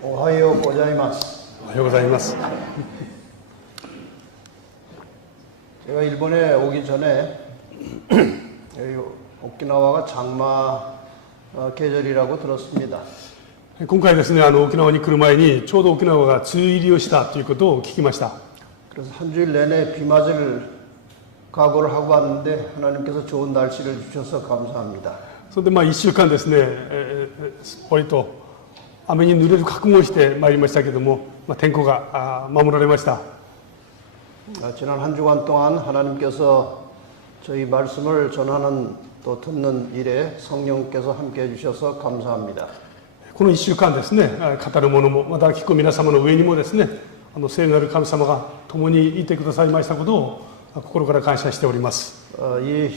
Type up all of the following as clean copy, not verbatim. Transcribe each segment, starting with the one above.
오하요 고자이마스. おはようございます。 제가 일본에 오기 전에 여기 오키나와가 장마 계절이라고 들었습니다. 今回ですね、沖縄に来る前にちょうど沖縄が梅雨入りをしたということを聞きました。 그래서 한 주일 내내 비 맞을 각오를 하고 왔는데 하나님께서 좋은 날씨를 주셔서 감사합니다. それで1週間ですね、割と雨に濡れる覚悟をしてまいりましたけども、天候が守られました。 지난 한 주간 동안 하나님께서 저희 말씀을 전하는 또 듣는 일에 성령께서 함께 해주셔서 감사합니다. この1週間ですね、語る者もまた聞く皆様の上にもですね、聖なる神様が共にいてくださいましたことを心から感謝しております。 이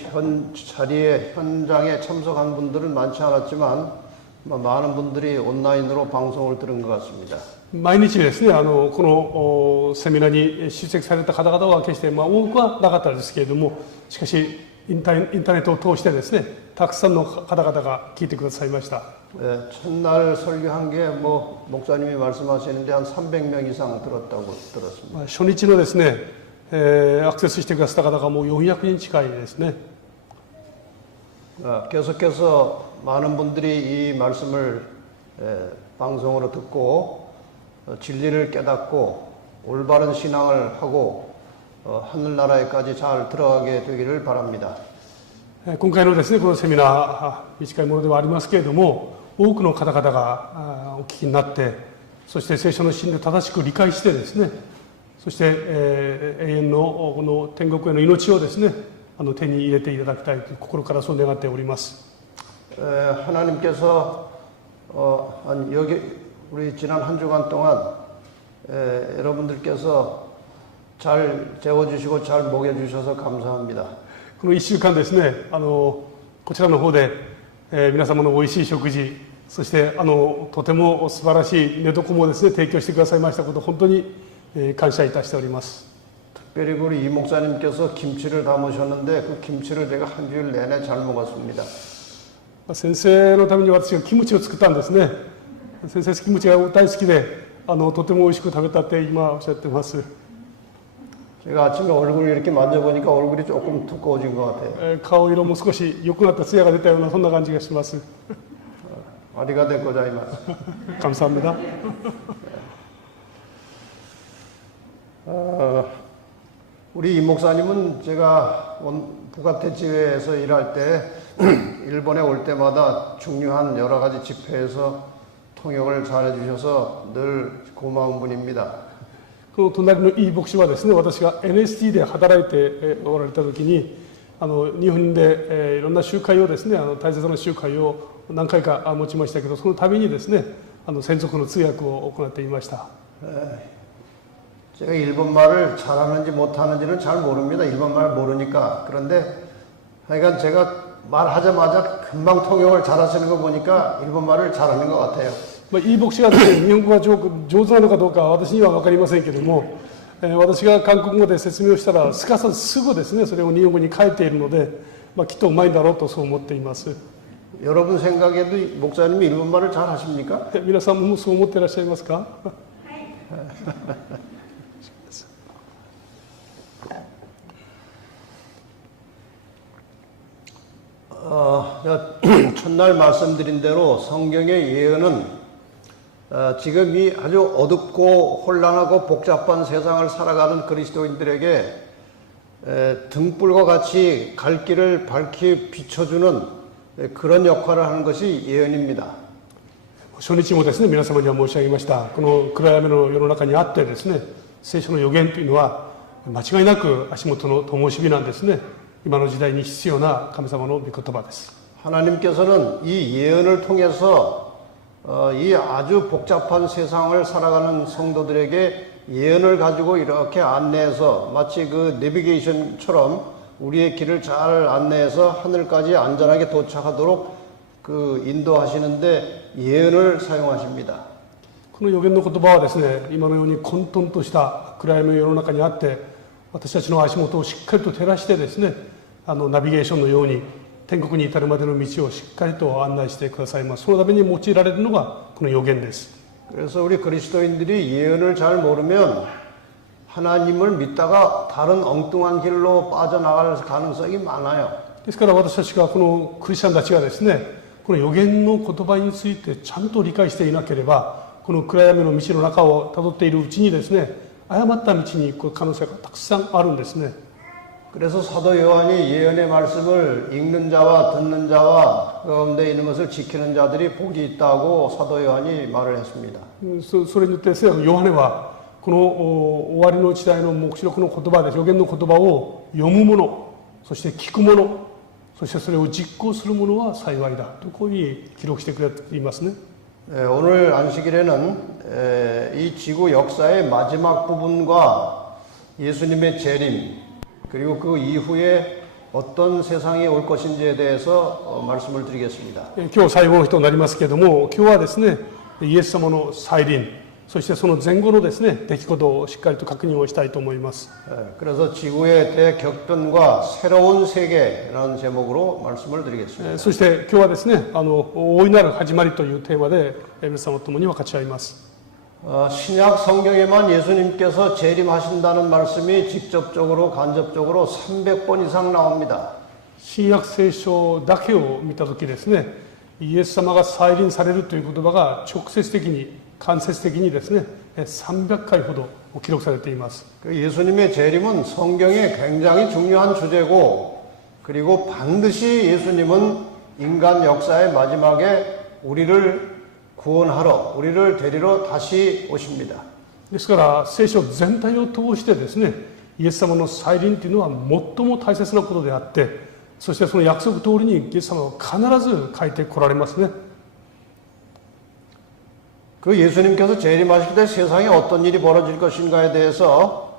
자리에 현장에 참석한 분들은 많지 않았지만 많은 분들이 온라인으로 방송을 들은 것 같습니다. 毎日ですね、このセミナーに出席された方々は決して多くはなかったですけれども、しかしインターネットを通してですね、たくさんの方々が聞いてくださいました。 첫날 설교한 게 목사님이 말씀하시는데 한 300명 이상 들었다고 들었습니다. 初日のですね、アクセスしてくださった方がもう400人近いですね。 계속해서 많은 분들이 이 말씀을 방송으로 듣고 진리를 깨닫고 올바른 신앙을 하고 하늘나라에까지 잘 들어가게 되기를 바랍니다. 今回のですね、このセミナー、短いものではありますけれども、多くの方々がお聞きになって、そして聖書の真理を正しく理解してですね、そして、永遠のこの天国への命をですね、手に入れていただきたいと心からそう願っております。 하나님께서 여기 우리 지난 한 주간 동안 여러분들께서 잘 재워주시고 잘 먹여주셔서 감사합니다. この1週間ですね、こちらの方で、皆様のおいしい食事、そしてとても素晴らしい寝床もですね、提供してくださいましたこと、本当に感謝いたしております。 특별히 우리 이 목사님께서 김치를 담으셨는데 그 김치를 제가 한 주일 내내 잘 먹었습니다. 先生のために私がキムチを作ったんですね。先生キムチが大好きで、とても美味しく食べたって今おっしゃってます。 제가 아침에 얼굴을 이렇게 만져보니까 얼굴이 조금 두꺼워진 것 같아요. 顔色も少し良くなった艶が出たようなそんな感じがします。 아리가토 고자이마스. 감사합니다. 우리 이 목사님은 제가 부가테지회에서 일할 때 일본에 올 때마다 중요한 여러 가지 집회에서 통역을 잘 해주셔서 늘 고마운 분입니다. この隣のいい牧師はですね、私が NST で働いておられた時に日本でいろんな集会をですね、大切な集会を何回か持ちましたけど、その度にですね、専属の通訳を行っていました。 제가 일본말을 잘하는지 못하는지는 잘 모릅니다. 일본말 모르니까. 그런데 하여간 제가 말하자마자 금방 통역을 잘하시는 거 보니까 일본말을 잘하는 것 같아요. いい牧師がですね、日本語が上手なのかどうか私には分かりませんけれども、私が韓国語で説明をしたらすかさずすぐですね、それを日本語に変えているので、きっとうまいんだろうとそう思っています。 여러분 생각에도 목사님이 일본말을 잘 하십니까? 皆さんもそう思っていらっしゃいますか？ 첫날 말씀드린 대로 성경의 예언은 지금 이 아주 어둡고 혼란하고 복잡한 세상을 살아가는 그리스도인들에게 등불과 같이 갈 길을 밝히 비춰주는 그런 역할을 하는 것이 예언입니다. 初日もですね、皆様には申し上げました。この暗闇の世の中にあってですね、聖書の予言というのは間違いなく足元の灯火なんですね。今の時代に必要な神様の御言葉です。 하나님께서는 이 예언을 통해서 이 아주 복잡한 세상을 살아가는 성도들에게 예언을 가지고 이렇게 안내해서 마치 그 내비게이션처럼 우리의 길을 잘 안내해서 하늘까지 안전하게 도착하도록 그 인도하시는데 예언을 사용하십니다. この予言の言葉はですね、今のように混沌とした暗闇の世の中にあって、私たちの足元をしっかりと照らしてですね、ナビゲーションのように天国に至るまでの道をしっかりと案内してくださいます。そのために用いられるのがこの予言です。 그래서 우리 그리스도인들이 예언을 잘 모르면 하나님을 믿다가 다른 엉뚱한 길로 빠져나갈 가능성이 많아요. ですから私たちがこのクリスチャンたちがですね、この予言の言葉についてちゃんと理解していなければ、この暗闇の道の中をたどっているうちにですね、誤った道に行く可能性がたくさんあるんですね。 그래서 사도 요한이 예언의 말씀을 읽는 자와 듣는 자와 그 가운데 있는 것을 지키는 자들이 복이 있다고 사도 요한이 말을 했습니다. それによってですね、ヨハネはこの終わりの時代の黙示録の言葉で予言の言葉を読む者、そして聞く者、そしてそれを実行する者は幸いだとこういうふうに記録してくれていますね。 오늘 안식일에는 이 지구 역사의 마지막 부분과 예수님의 재림 그리고 그 이후에 어떤 세상이 올 것인지에 대해서 말씀을 드리겠습니다. 今日最後の日となりますけれども、今日はですね、イエス様の再臨、そしてその前後のですね、出来事をしっかりと確認をしたいと思います。 그래서 지구의 대격변과 새로운 세계라는 제목으로 말씀을 드리겠습니다. そして今日はですね、大いなる始まりというテーマで皆様と共に分かち合います。 신약 성경에만 예수님께서 재림하신다는 말씀이 직접적으로 간접적으로 300번 이상 나옵니다. 新約聖書だけを見たときですね、イエス様が再臨されるという言葉が直接的に、間接的にですね、300回ほど記録されています。 예수님의 재림은 성경에 굉장히 중요한 주제고 그리고 반드시 예수님은 인간 역사의 마지막에 우리를 구원하러 우리를 데리러 다시 오십니다. ですから聖書全体を通してですね、イエス様の再臨というのは最も大切なことであって、そしてその約束通りにイエス様は必ず帰って来られますね。 그 예수님께서 재림하실 때 세상에 어떤 일이 벌어질 것인가에 대해서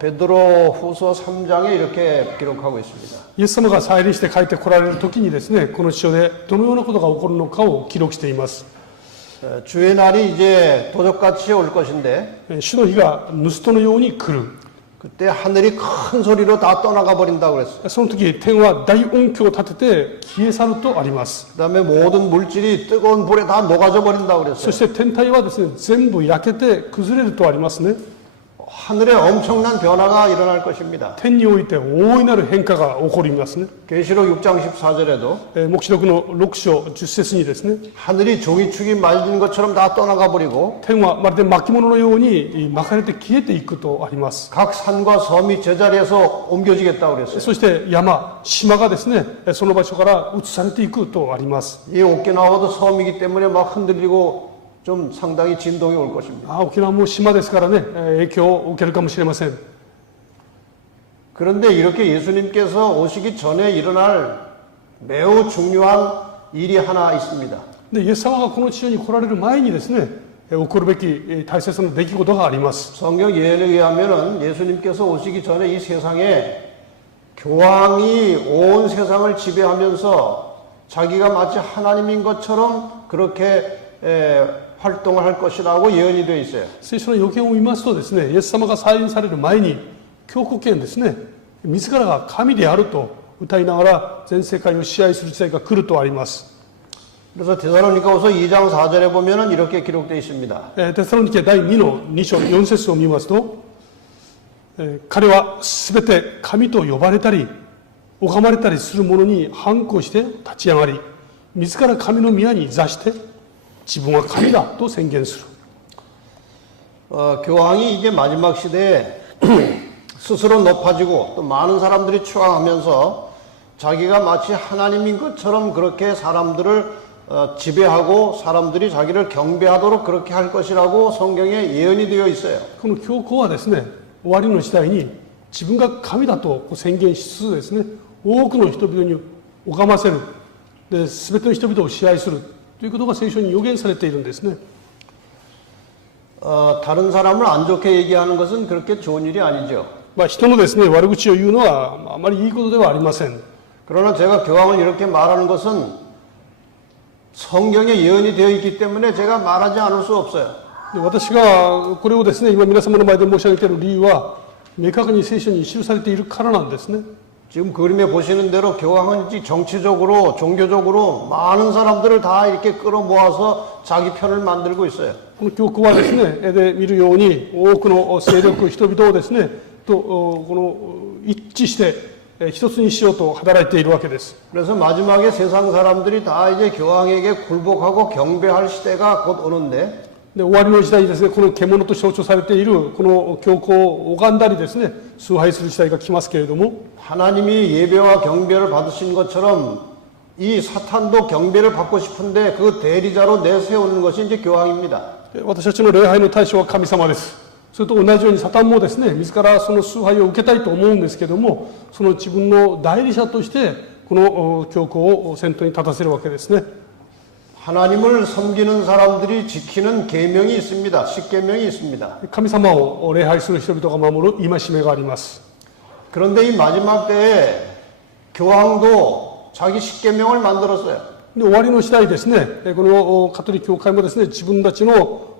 베드로 후서 3장에 이렇게 기록하고 있습니다. イエス様が再臨して帰って来られる時にですね、この書でどのようなことが起こるのかを記録しています。 주의 날이 이제 도적같이 올 것인데 主の日が盗人のように来る。 그때 하늘이 큰 소리로 다 떠나가 버린다고 그랬어요. その時天は大音響を立てて消え去るとあります。 그다음에 모든 물질이 뜨거운 불에 다 녹아져 버린다고 そ 그랬어요. して天体はですね、全部焼けて崩れるとありますね。 하늘에 엄청난 변화가 일어날 것입니다. 天において大いなる変化が起こりますね。 계시록 6장 14절에도 黙示録の6章10節にですね、 하늘이 종이축이 말린 것처럼 다 떠나가 버리고 天はまるで巻物のように巻かれて消えていくとあります。 각 산과 섬이 제자리에서 옮겨지겠다고 그랬어요. そして山、島がですね、その場所から移されていくとあります。 이 오키나와도 섬이기 때문에 막 흔들리고 좀 상당히 진동이 올 것입니다. 沖縄も島ですからね、影響を受けるかもしれません。 그런데 이렇게 예수님께서 오시기 전에 일어날 매우 중요한 일이 하나 있습니다. で、イエス様がこの地上に来られる前にですね、起こるべき大切な出来事があります。 성경 예언에 의하면은 예수님께서 오시기 전에 이 세상에 교황이 온 세상을 지배하면서 자기가 마치 하나님인 것처럼 그렇게 활동을 할 것이라고 예언이 되어 있어요. 聖書の予言を見ますとですね、イエス様が再臨される前に、教皇権ですね、自らが神であると歌いながら全世界を支配する時代が来るとあります。 그래서 데살로니가후서 2장 4절에 보면은 이렇게 기록되어 있습니다. テサロニケ第2の2章4節を見ますと、彼はすべて神と呼ばれたり拝まれたりする者に反抗して立ち上がり、自ら神の宮に座して自分は神だと宣言する。 교황이 이제 마지막 시대에 스스로 높아지고 또 많은 사람들이 추앙하면서 자기가 마치 하나님인 것처럼 그렇게 사람들을 지배하고 사람들이 자기를 경배하도록 그렇게 할 것이라고 성경에 예언이 되어 있어요. この教皇はですね、終わりの時代に自分が神だと宣言しつつですね、多くの人々に拝ませる、で全ての人々を支配するということが聖書に予言されているんですね。 다른 사람을 안 좋게 얘기하는 것은 그렇게 좋은 일이 아니죠. 人のですね、悪口を言うのはあまりいいことではありません。 그러나 제가 교황을 이렇게 말하는 것은 성경에 예언이 되어 있기 때문에 제가 말하지 않을 수 없어요. で私がこれをですね、今皆様の前で申し上げている理由は、明確に聖書に記されているからなんですね。 지금 그림에 보시는 대로 교황은 정치적으로, 종교적으로 많은 사람들을 다 이렇게 끌어모아서 자기 편을 만들고 있어요. この教皇はですね、絵で見るように多くの勢力、人々をですね、この一致して一つにしようと働いているわけです。 그래서 마지막에 세상 사람들이 다 이제 교황에게 굴복하고 경배할 시대가 곧 오는데 で終わりの時代にですね、この獣と象徴されているこの教皇を拝んだりですね、崇拝する時代が来ますけれども、 하나님이 예배와 경배를 받으신 것처럼 이 사탄도 경배를 받고 싶은데 그 대리자로 내세우는 것이 이제 교황입니다. 私たちの礼拝の対象は神様です。それと同じようにサタンもですね、自らその崇拝を受けたいと思うんですけども、その自分の代理者としてこの教皇を先頭に立たせるわけですね。 하나님을 섬기는 사람들이 지키는 계명이 있습니다. 십계명이 있습니다. 神様を礼拝する人々が守る戒めがあります。 그런데 이 마지막 때에 교황도 자기 십계명을 만들었어요. で終わりの時代ですね、このカトリック教会もですね、自分たちの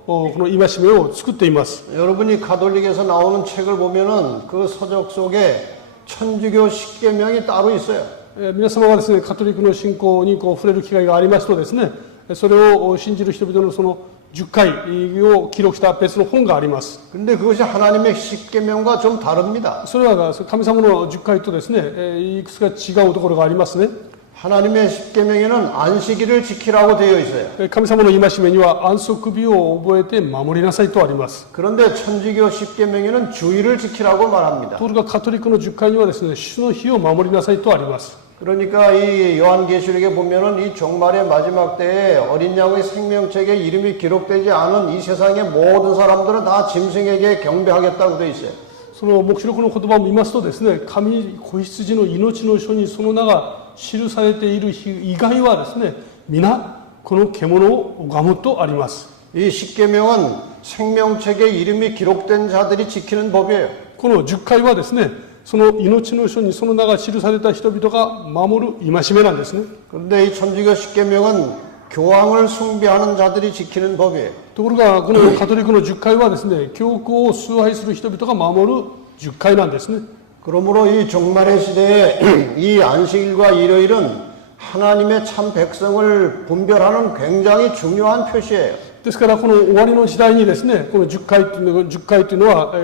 この戒めを作っています。 여러분이 가톨릭에서 나오는 책을 보면은 그 서적 속에 천주교 십계명이 따로 있어요. 皆様がですね、カトリックの信仰に触れる機会がありますとですね、それを信じる人々のその10回を記録した別の本があります。 근데 그것이 하나님의 십계명과 좀 다릅니다. それは神様の10回とですね、いくつか違うところがありますね。 하나님의 십계명에는 안식일을 지키라고 되어 있어요. 神様の戒めには安息日を覚えて守りなさいとあります。 그런데 천주교 십계명에는 주일을 지키라고 말합니다. ところがカトリックの10回にはですね、主の日を守りなさいとあります。 그러니까 이 요한계시록에 보면은 이 종말의 마지막 때에 어린 양의 생명책에 이름이 기록되지 않은 이 세상의 모든 사람들은 다 짐승에게 경배하겠다고 되어 있어요. その黙示録の言葉を見ますとですね、神子羊の命の書にその名が記されている日以外はですね、皆この獣を拝むとあります。 이 십계명은 생명책에 이름이 기록된 자들이 지키는 법이에요. この10回はですね、その命の書にその名が記された人々が守る戒めなんですね。 그런데 이 천주교 십계명은 교황을 숭배하는 자들이 지키는 법이에요. ところがこのカトリックの10回はですね、教皇を崇拝する人々が守る10回なんですね。 그러므로 이 종말의 시대에 이 안식일과 일요일은 하나님의 참 백성을 분별하는 굉장히 중요한 표시예요. ですからこの終わりの時代にですね、この10回というのは、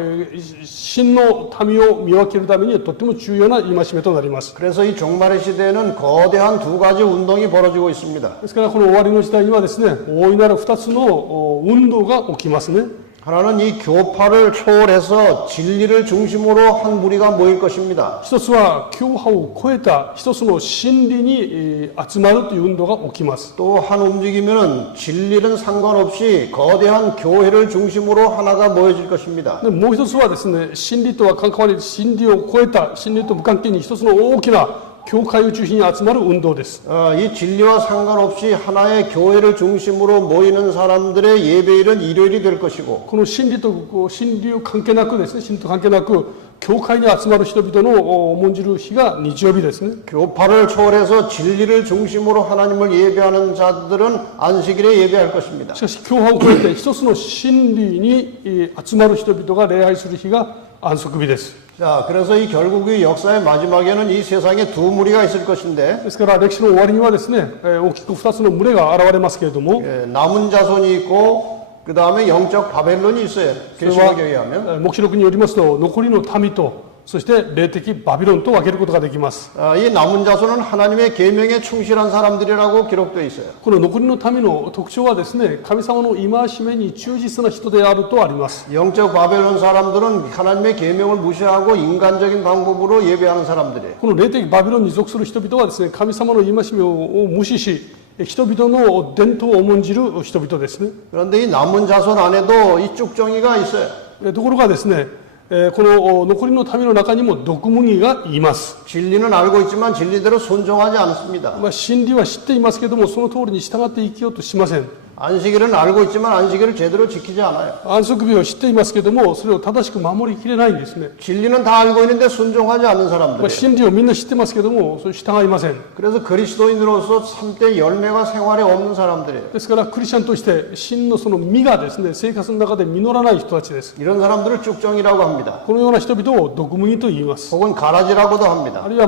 真の民を見分けるためにとっても重要な戒めとなります。 그래서 이 종말의 시대에는 거대한 두 가지 운동이 벌어지고 있습니다. ですからこの終わりの時代にはですね、大いなる2つの運動が起きますね。 하나는 이 교파를 초월해서 진리를 중심으로 한 무리가 모일 것입니다. 一つは教派を超えた一つの真理に集まるという運動が起きます。 또 한 움직임에는 진리는 상관없이 거대한 교회를 중심으로 하나가 모여질 것입니다. でもう一つはですね、真理とは関わり、真理を超えた真理と無関係に一つの大きな教会を中心に集まる運動です。 이 진리와 상관없이 하나의 교회를 중심으로 모이는 사람들의 예배일은 일요일이 될 것이고 この真理と真理を関係なくですね、真理と関係なく教会に集まる人々の重んじる日が日曜日ですね。 교파를 초월해서 진리를 중심으로 하나님을 예배하는 자들은 안식일에 예배할 것입니다. しかし教派を超えて一つの真理に集まる人々が礼拝する日が安息日です。 자, 그래서 이 결국 이 역사의 마지막에는 이 세상에 두 무리가 있을 것인데 ですから歴史の終わりにはですね、大きく2つの群れが現れますけれども、 남은 자손이 있고 그 다음에 영적 바벨론이 있어요. 계시록에 의하면 黙示録によりますと残りの民とそして霊的バビロンと分けることができます。 이 남은 자손은 하나님의 계명에 충실한 사람들이라고 기록되어 있어요. この残りの民の特徴はですね、神様の戒めに忠実な人であるとあります。 영적 바벨론 사람들은 하나님의 계명을 무시하고 인간적인 방법으로 예배하는 사람들이에요. この霊的バビロンに属する人々はですね、神様の戒めを無視し、人々の伝統を重んじる人々ですね。 그런데 이 남은 자손 안에도 이 쭉정이가 있어요. ところがですね、この残りの民の中にも毒麦がいます。 진리는 알고 있지만 진리대로 순종하지 않습니다. 真理は知っていますけれども、その通りに従って生きようとしません。 안식일은 알고 있지만 안식일을 제대로 지키지 않아요. 安息日を知っていますけども、それを正しく守りきれないんですね。 진리는 다 알고 있는데 순종하지 않는 사람들. 真理をみんな知ってますけども、それ従いません。 그래서 그리스도인으로서 참된 열매가 생활에 없는 사람들이에요. ですからクリスチャンとして真のその実がですね、生活の中で実らない人たちです。 이런 사람들을 쭉정이라고 합니다. このような人々を毒麦と言います。 혹은 가라지라고도 あ 합니다. るいは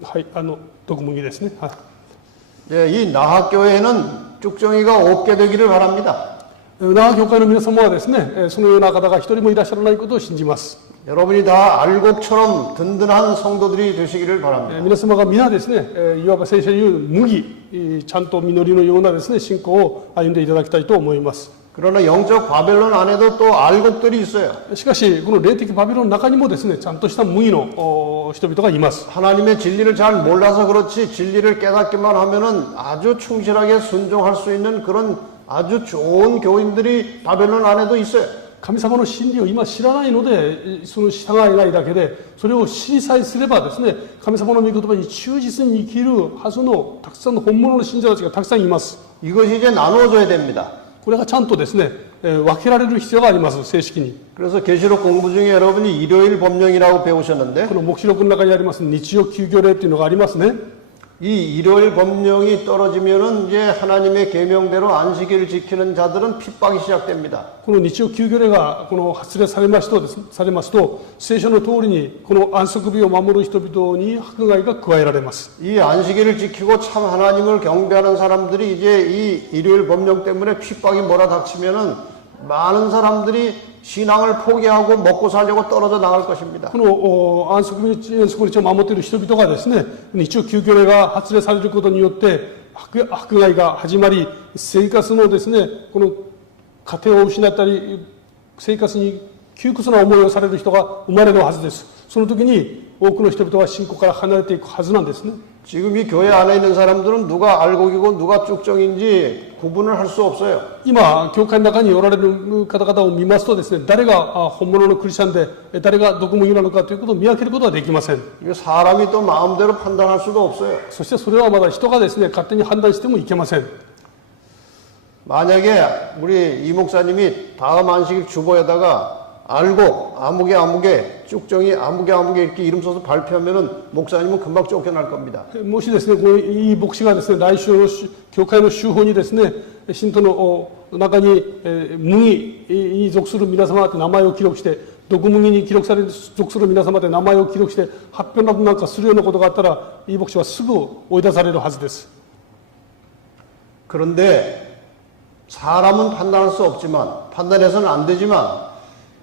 はい、毒麦ですね。はい。 이 나학교회에는 쭉정이가 없게 되기를 바랍니다. 那覇教会の皆様はですね、そのような方が一人もいらっしゃらないことを信じます。 여러분이 다 알곡처럼 든든한 성도들이 되시기를 바랍니다. 皆様が皆ですね、いわば聖書に言う麦、ちゃんと実りのようなですね、信仰を歩んでいただきたいと思います。 그러나 영적 바벨론 안에도 또 알곡들이 있어요. しかし、この霊的バビロンの中にもですね、ちゃんとした麦の人々がいます。 하나님의 진리를 잘 몰라서 그렇지 진리를 깨닫기만 하면은 아주 충실하게 순종할 수 있는 그런 아주 좋은 교인들이 바벨론 안에도 있어요. 神様の真理を今知らないので、その従えないだけで、それを知りさえすればですね、神様の御言葉に忠実に生きるはずのたくさんの本物の信者たちがたくさんいます。 이것이 이제 나눠져야 됩니다. これがちゃんとですね、分けられる必要があります、正式に。 그래서 계시록 공부 중에 여러분이 일요일 법령이라고 배우셨는데 この黙示録の中にあります日曜休業令というのがありますね。 이 일요일 법령이 떨어지면은 이제 하나님의 계명대로 안식일을 지키는 자들은 핍박이 시작됩니다. この日曜休業令がこの発令されますと、聖書の通りにこの安息日を守る人々に迫害が加えられます。 이 안식일을 지키고 참 하나님을 경배하는 사람들이 이제 이 일요일 법령 때문에 핍박이 몰아닥치면은 많은 사람들이 신앙을 포기하고 먹고 살려고 떨어져 나갈 것입니다. この安息日を守っている人々がですね、日曜休業令が発令されることによって迫害が始まり、生活のですね、この家庭を失ったり、生活に窮屈な思いをされる人が生まれるはずです。その時に多くの人々は信仰から離れていくはずなんですね。 지금 이 교회 안에 있는 사람들은 누가 알곡이고 누가 쭉정인지 구분을 할 수 없어요. 今、教会の中におられる方々を見ますとですね、誰が本物のクリスチャンで、誰が毒麦なのかということを見分けることはできません。 이거 사람이 또 마음대로 판단할 수도 없어요. そしてそれはまだ人がですね、勝手に判断してもいけません。 만약에 우리 이 목사님이 다음 안식일 주보에다가 알곡, 아무개, 쭉정이 아무개 이렇게 이름 써서 발표하면은 목사님은 금방 쫓겨날 겁니다. もしですね、このいい牧師がですね、来週の教会の週報にですね、信徒の中に麦に属する皆様って名前を記録して、毒麦に記録され属する皆様で名前を記録して発表などなんかするようなことがあったら、いい牧師はすぐ追い出されるはずです。 그런데 사람은 판단할 수 없지만 판단해서는 안 되지만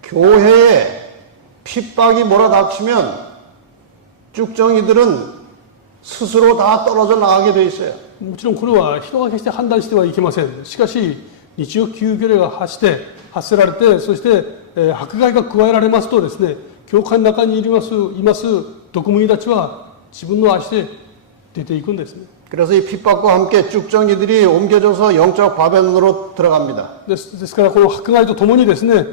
교회에 핍박이 몰아닥치면 쭉정이들은 스스로 다 떨어져 나가게 돼 있어요. もちろんこれは人が決して判断してはいけません。しかし日曜休業令が発せられて、そして迫害が加えられますとですね、教会の中にいます毒麦たちは自分の足で出ていくんですね。 그래서 이 핍박과 함께 쭉정이들이 옮겨져서 영적 바벨론으로 들어갑니다. ですからこの迫害とともにですね、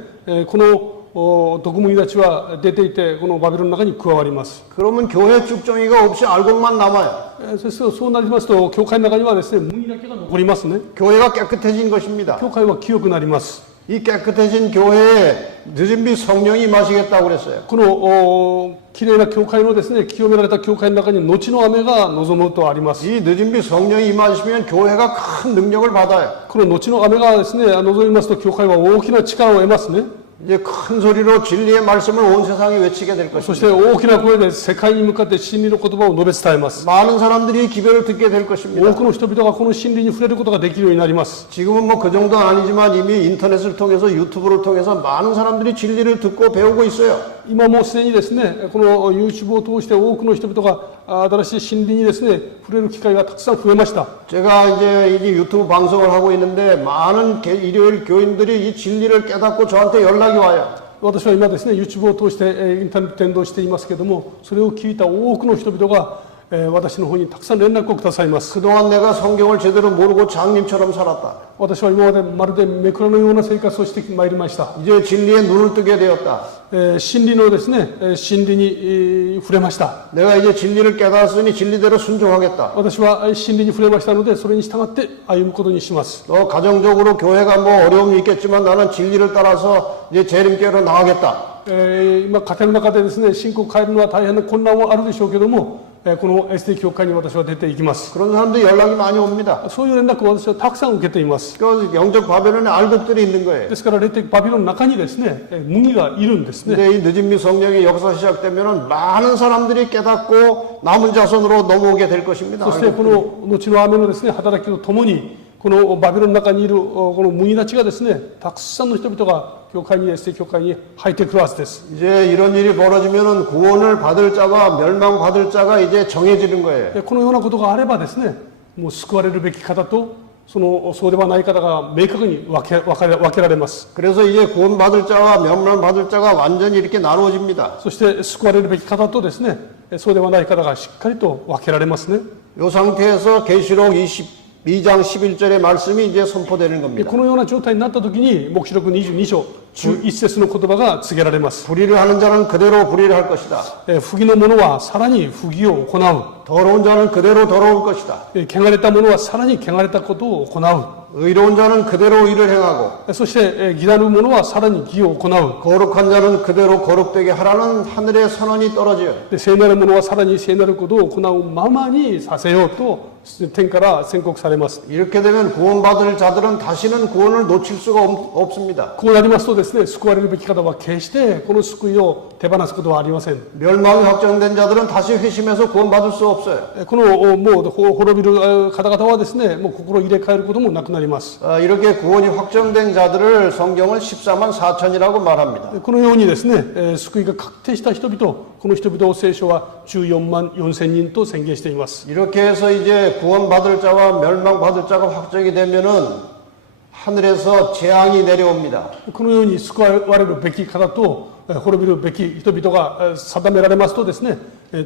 この毒麦たちは出ていてこのバビロンの中に加わります。 그러면 교회 쭉정이가 없이 알곡만 남아요. そうなりますと教会の中にはですね、麦だけが残りますね。 교회가 깨끗해진 것입니다. 教会は清くなります。 이 깨끗해진 교회에 늦은비 성령이 임하시겠다고 그랬어요. このきれいな教会のですね、清められた教会の中に後の雨が望むとあります。 이 늦은비 성령이 임하시면 교회가 큰 능력을 받아요. この後の雨がですね、望みますと教会は大きな力を得ますね。 이제 큰 소리로 진리의 말씀을 온 세상에 외치게 될 そして 것입니다. 大きな声で世界に向かって真理の言葉を述べ伝えます。 많은 사람들이 기별을 듣게 될 多 것입니다. くの人々がこの真理に触れることができるようになります。 지금은 뭐 그 정도는 아니지만 이미 인터넷을 통해서 유튜브를 통해서 많은 사람들이 진리를 듣고 배우고 있어요. 今もうすでにですね、この YouTube を通して多くの人々が新しい真理にですね、触れる機会がたくさん増えました。 제가 이제 유튜브 방송을 하고 있는데 많은 일요일 교인들이 이 진리를 깨닫고 저한테 연락이 와요. 私は今ですね、YouTube を通してインターネット伝道していますけれども、それを聞いた多くの人々が私の方にたくさん連絡をくださいます。 그동안 내가 성경을 제대로 모르고 장님처럼 살았다. 私は今までまるでめくらのような生活をしてまいりました。 이제 진리에 눈을 뜨게 되었다. 真理のですね、真理に触れました。 내가 이제 진리를 깨달았으니 진리대로 순종하겠다. 私は真理に触れましたので、それに従って歩むことにします。 또 가정적으로 교회가 뭐 어려움이 있겠지만 나는 진리를 따라서 이제 재림교회로 나가겠다. 今、家庭の中でですね、信仰を変えるのは大変な困難はあるでしょうけども、このエステ教会に私は出ていきます。 그런 사람들이 연락이 많이 옵니다. そういう連絡を私はたくさん受けています。 그 영적 바벨론에 알곡들이 있는 거예요. ですから、霊的バビロンの中にですね、麦がいるんですね。 근데 이 늦은미 성령의 역사 시작되면은 많은 사람들이 깨닫고 남은 자손으로 넘어오게 될 것입니다. そしてこの後の雨のですね、働きとともに、このバビロンの中にいるこの麦たちがですね、たくさんの人々が教会に、エステ教会に入ってくるはずです。 이제 이런 일이 벌어지면은 구원을 받을 자와 멸망받을 자가 이제 정해지는 거예요. このようなことがあればですね、もう救われるべき方と、そうではない方が明確に分けられます。 그래서 이제 구원받을 자와 멸망받을 자가 완전히 이렇게 나누어집니다. そして救われるべき方とですね、そうではない方がしっかりと分けられますね。 이 상태에서 계시록 22장 11절의 말씀이 이제 선포되는 겁니다. このような状態になったときに、黙示録22章11節の言葉が告げられます。 불의를 하는 자는 그대로 불의를 할 것이다. 不義の者はさらに不義を行う。 더러운 자는 그대로 더러울 것이다. 汚れた者はさらに汚れたことを行う。 의로운 자는 그대로 의를 행하고 そして義なる者はさらに義を行う。 거룩한 자는 그대로 거룩되게 하라는 하늘의 선언이 떨어져요. 聖なる者はさらに聖なることを行うままにさせようと天から宣告されます。 이렇게 되면 구원받을 자들은 다시는 구원을 놓칠 수가 없습니다. こうなりますとですね、救われるべき方は決してこの救いを手放すことはありません。 멸망이 확정된 자들은 다시 회심해서 구원받을 수 없어요. このもう滅びる方々はですね、もう心を入れ替えることもなくなります。 이렇게 구원이 확정된 자들을 성경은 14만 4천이라고 말합니다. このようにですね、救いが確定した人々、この人々を聖書は14万4千人と宣言しています。 이렇게 해서 이제 구원받을 자와 멸망받을 자가 확정이 되면은 하늘에서 재앙이 내려옵니다. このように救われるべき方と滅びるべき人々が定められますとですね、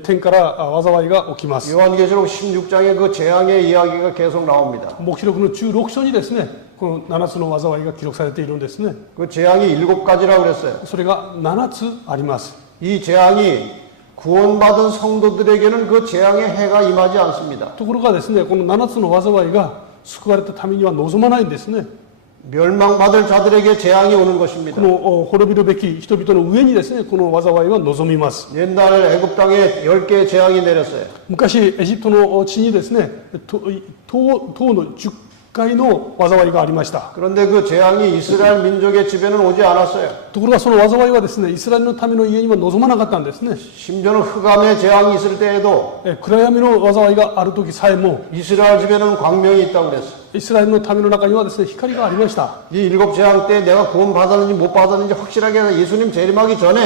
天から災いが起きます。 요한계시록 16장에 그 재앙의 이야기가 계속 나옵니다. 黙示録の16章にですね、この7つの災いが記録されているんですね。 그 재앙이 7가지라고 그랬어요. それが7つあります。 이 재앙이 구원받은 성도들에게는 그 재앙의 해가 임하지 않습니다. ところがですね、この7つの災いが救われたためには望まないんですね。 멸망받을 자들에게 재앙이 오는 것입니다. この滅びるべき人々の上にですね、この災いは望みます。 옛날 애굽 땅에 10개의 재앙이 내렸어요. 昔エジプトの地にですね、塔の10回の災いがありました。 그런데 그 재앙이 이스라엘 민족의 집에는 오지 않았어요. ところがその災いはですね、イスラエルの民の家には望まなかったんですね。 심지어는 흑암의 재앙이 있을 때에도 暗闇の災いがある時さえも 이스라엘 집에는 광명이 있다고 그랬어요. イスラエルの民の中にはですね、光がありました。 이 7재앙 때 내가 구원받았는지 못 받았는지 확실하게 예수님 재림하기 전에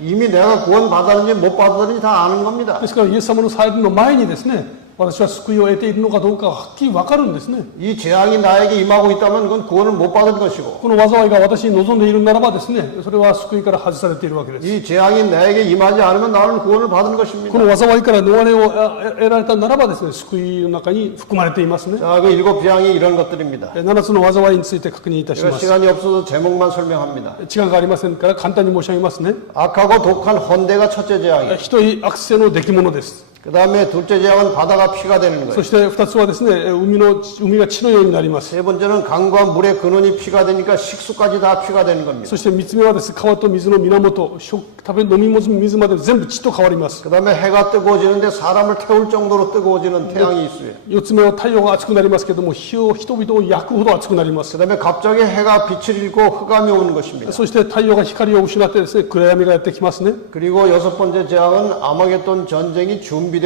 이미 내가 구원받았는지 못 받았는지 다 아는 겁니다. ですからイエス様の再臨の前にですね、私は救いを得ているのかどうかがはっきり分かるんですね。 이 재앙이 나에게 임하고 있다면 그건 구원을 못 받은 것이고 この災いが私に望んでいるならばですね、それは救いから外されているわけです。 이 재앙이 나에게 임하지 않으면 나는 구원을 받은 こ 것입니다. の災いから逃れを得られたならばですね、救いの中に含まれていますね。 자, 그 7재앙이 이런 것들입니다. 7つの災いについて確認いたし 제가 ます。 시간이 없어서 제목만 설명합니다. 時間がありませんから簡単に申し上げますね。 악하고 독한 헌대가 첫째 재앙이에요. ひどい悪性の出来物です。 그 다음에 둘째 재앙은 바다가 피가 되는 そ 거예요. して2つはですね、海が血のようになります。 세 번째는 강과 물의 근원이 피가 되니까 식수까지 다 피가 되는 겁니다. そして3つ目はですね、川と水の源、食べ飲み水まで全部血と変わります。 그 다음에 해가 뜨거워지는데 사람을 태울 정도로 뜨거워지는 태양이 있어요. 4つ目は太陽が熱くなりますけども、人々を焼くほど熱くなりま 그 す。 다음에 갑자기 해가 빛을 잃고 흑암이 오는 것입니다. そして太陽が光を失ってですね、暗闇がやってきますね。 그리고 여섯 번째 재앙은 아마겟돈 전쟁이 준비된다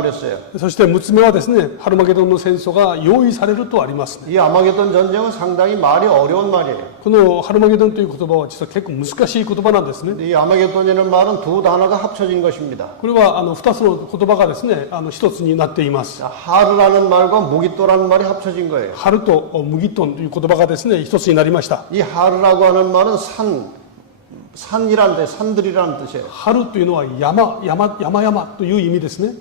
그랬어요. そして6つ目はですね、ハルマゲドンの戦争が用意されるとありますね。 이 아마겟돈 전쟁은 상당히 말이 어려운 말이에요. このハルマゲドンという言葉は実は結構難しい言葉なんですね。 이 아마겟돈이라는 말은 두 단어가 합쳐진 것입니다. これは2つの言葉がですね、1つになっています。 자, 하르라는 말과 무기또라는 말이 합쳐진 거예요. 春と麦とという言葉がですね、1つになりました。 이 하르라고 하는 말은 산이라는 뜻, 산들이라는 뜻이에요. 春というのは山という意味ですね。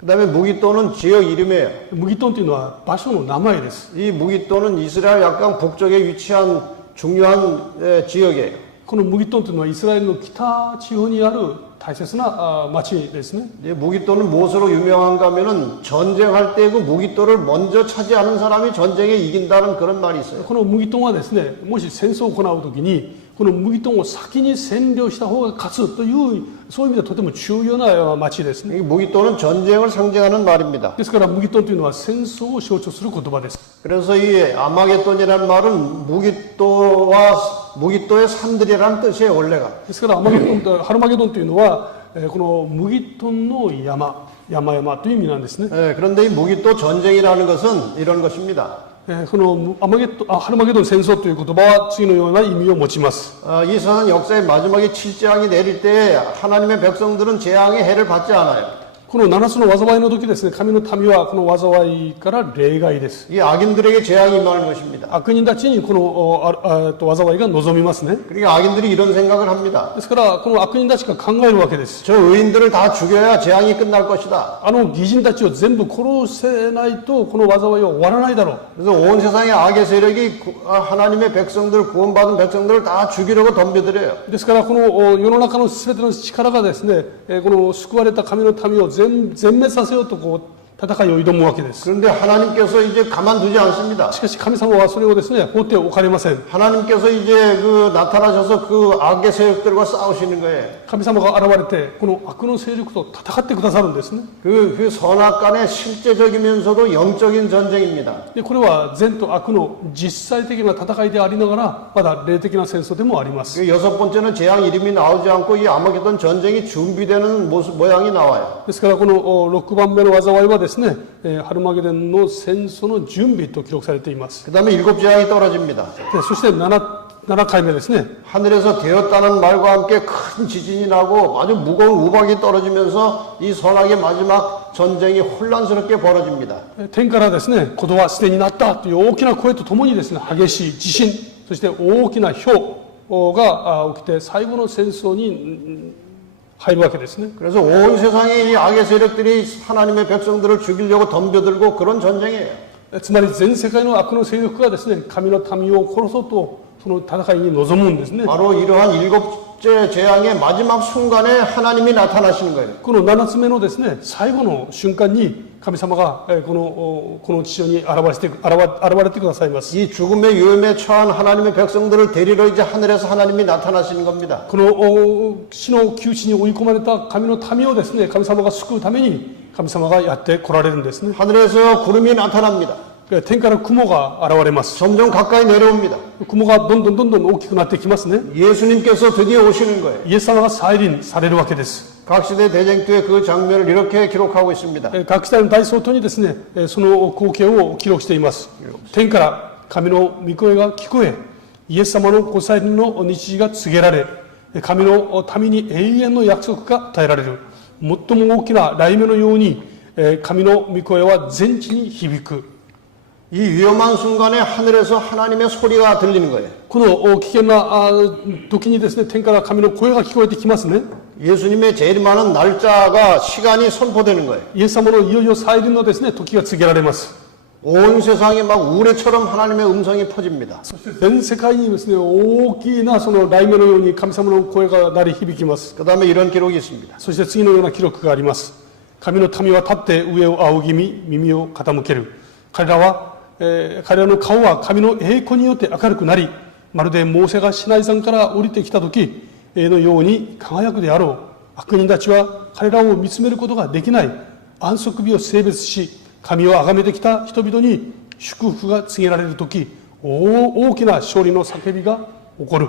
그다음에 무깃도는 지역 이름이에요. 麦トンというのは場所の名前です。 이 무깃도는 이스라엘 약간 북쪽에 위치한 중요한 지역이에요. この麦トンというのはイスラエルの北地方にある大切な町ですね。 이 무깃도는 무엇으로 유명한가 하면은 전쟁할 때 그 무깃도를 먼저 차지하는 사람이 전쟁에 이긴다는 그런 말이 있어요. この麦トンはですね、もし戦争を行うときに、この麦トンを先に占領した方が勝つという、そういう意味でとても重要な町ですね。 이 무깃도는 전쟁을 상징하는 말입니다. ですから麦トンというのは戦争を象徴する言葉です。 그래서 이 아마겟돈이라는 말은 무깃도의 산들이라는 뜻이에요, 원래가. ですからアマゲドンとハルマゲドンというのは、この麦トンの山々という意味なんですね。 그런데 이 무깃도 전쟁이라는 것은 이런 것입니다. このハルマゲドン戦争という言葉は次のような意味を持ちます。 이 세상 역사의 마지막에 칠재앙이 내릴 때 하나님의 백성들은 재앙의 해를 받지 않아요. この7つの災いの時ですね、神の民はこの災いから例外です。 이 악인들에게 재앙이 임하는 것입니다. 悪人たちにこの災いが望みますね。 그러니까 악인들이 이런 생각을 합니다. ですからこの悪人たちが考えるわけです。 저 의인들을 다 죽여야 재앙이 끝날 것이다. 義人たちを全部殺せないとこの災いは終わらないだろう。 그래서 온 세상의 악의 세력이 하나님의 백성들, 구원받은 백성들을 다 죽이려고 덤벼들어요. ですからこの世の中の全ての力がですね、この救われた神の民を全滅させようとこう戦いを挑むわけです。 그런데 하나님께서 이제 가만두지 않습니다. しかし神様はそれをですね、放っておかれません。 하나님께서 이제 나타나셔서 그 악의 세력들과 싸우시는 거예요. 神様が現れてこの悪の勢力と戦ってくださるんですね。 그 선악 간의 실제적이면서도 영적인 전쟁입니다. でこれは善と悪の実際的な戦いでありながらまだ霊的な戦争でもあります。 그 여섯 번째는 재앙 이름이 나오지 않고 이 아마겟돈 전쟁이 준비되는 모양이 나와요. ですからこの6番目の災いはですね、ハルマゲドンの戦争の準備と記録されています。 그 다음에 일곱 재앙이 떨어집니다. でそして7回目ですね。 하늘에서 되었다는 말과 함께 큰 지진이 나고 아주 무거운 우박이 떨어지면서 이 선악의 마지막 전쟁이 혼란스럽게 벌어집니다. 天からですね、ことはすでになったという大きな声とともにですね、激しい地震、そして大きな雹が起きて最後の戦争に入るわけですね。 그래서 온 세상의 이 악의 세력들이 하나님의 백성들을 죽이려고 덤벼들고 그런 전쟁이에요. つまり全世界の悪の勢力がですね、神の民を殺そうとその戦いに臨むんですね。 바로 이러한 일곱째 재앙의 마지막 순간에 하나님이 나타나시는 거예요. この7つ目のですね、最後の瞬間に神様がこの地上に現れてくださいます。 이 죽음의 위험에 처한 하나님의 백성들을 데리러 이제 하늘에서 하나님이 나타나시는 겁니다. この死の窮地に追い込まれた神の民をですね、神様が救うために神様がやって来られるんですね。 하늘에서 구름이 나타납니다. 天から雲が現れます。 점점 가까이 내려옵니다. 雲がどんどん大きくなってきますね。 예수님께서 드디어 오시는 거예요. イエス様が再臨されるわけです。 각시대 대쟁투의 그 장면을 이렇게 기록하고 있습니다. 各時代の大総統にですね、その光景を記録しています。天から神の御声が聞こえ、イエス様のご再臨の日時が告げられ、神の民に永遠の約束が与えられる。最も大きな雷鳴のように、神の御声は全地に響く。 이 위험한 순간에 하늘에서 하나님의 소리가 들리는 거예요. この危険な時にですね、天から神の声が聞こえてきますね。 예수님의 재림하는 날짜가 시간이 선포되는 거예요. イエス様のいよいよ再臨のですね、時が告げられます。 온 세상에 막 우레처럼 하나님의 음성이 퍼집니다. そして全世界にですね、大きなその雷鳴のように神様の声が鳴り響きます。 그 다음에 이런 기록이 있습니다. そして次のような記録があります。神の民は立って上を仰ぎ見、耳を傾ける。彼らの顔は神の栄光によって明るくなり、まるでモーセがシナイ山から降りてきた時のように輝くであろう。悪人たちは彼らを見つめることができない安息日を性別し、神を崇めてきた人々に祝福が告げられる時、大きな勝利の叫びが起こる。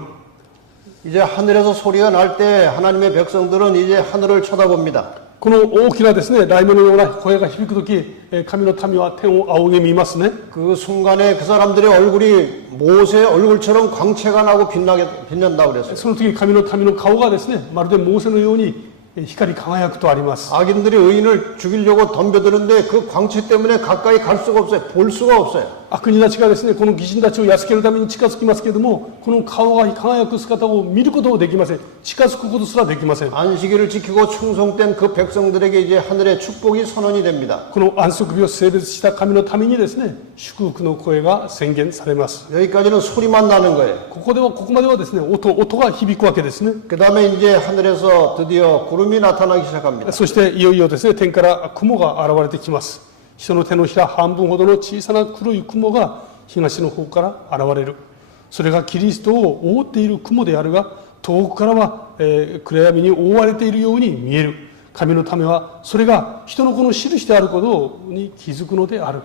이제 하늘에서 소리가 날 때 하나님의 백성들은 이제 하늘을 쳐다봅니다. この大きなですね、雷鳴のような声が響くとき、神の民は天を仰ぎ見ますね。 그 순간에 그 사람들의 얼굴이 모세의 얼굴처럼 광채가 나고 빛난다고 그랬어요. その時神の民の顔がですね、まるでモーセのように光り輝くとあります。 악인들이 의인을 죽이려고 덤벼드는데 그 광채 때문에 가까이 갈 수가 없어요. 볼 수가 없어요. 悪人たちがですね、この義人たちをやっつけるために近づきますけれども、この顔が輝く姿を見ることができません。近づくことすらできません。 안식일을 지키고 충성된 그 백성들에게 이제 하늘의 축복이 선언이 됩니다. この安息日を性別した神のためにですね、祝福の声が宣言されます。 여기까지는 소리만 나는 거예요. ここまではですね、音が響くわけですね。 그 다음에 이제 하늘에서 드디어 구름이 나타나기 시작합니다. そしていよいよですね、天から雲が現れてきます。人の手のひら半分ほどの小さな黒い雲が東の方から現れる。それがキリストを覆っている雲であるが、遠くからは、暗闇に覆われているように見える。神のためはそれが人の子の印であることに気づくのである。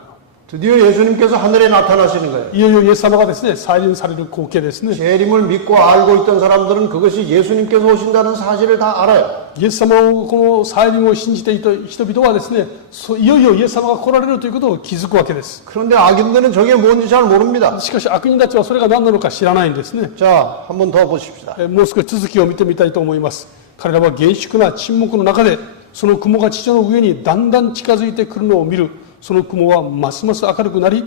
드디어 예수님께서 하늘에 나타나시는 거예요. いよいよイエス様がですね、再臨される光景ですね。 재림을 믿고 알고 있던 사람들은 그것이 예수님께서 오신다는 사실을 다 알아요. イエス様をこの再臨を信じていた人々はですね、いよいよイエス様が来られるということを気づくわけです。 그런데 악인들은 저게 뭔지 잘 모릅니다. しかし悪人たちはそれが何なのか知らないんですね。 자, 한 번 더 보십시다. もう少し続きを見てみたいと思います。彼らは厳粛な沈黙の中で、その雲が地上の上にだんだん近づいてくるのを見る。その雲はますます明るくなり、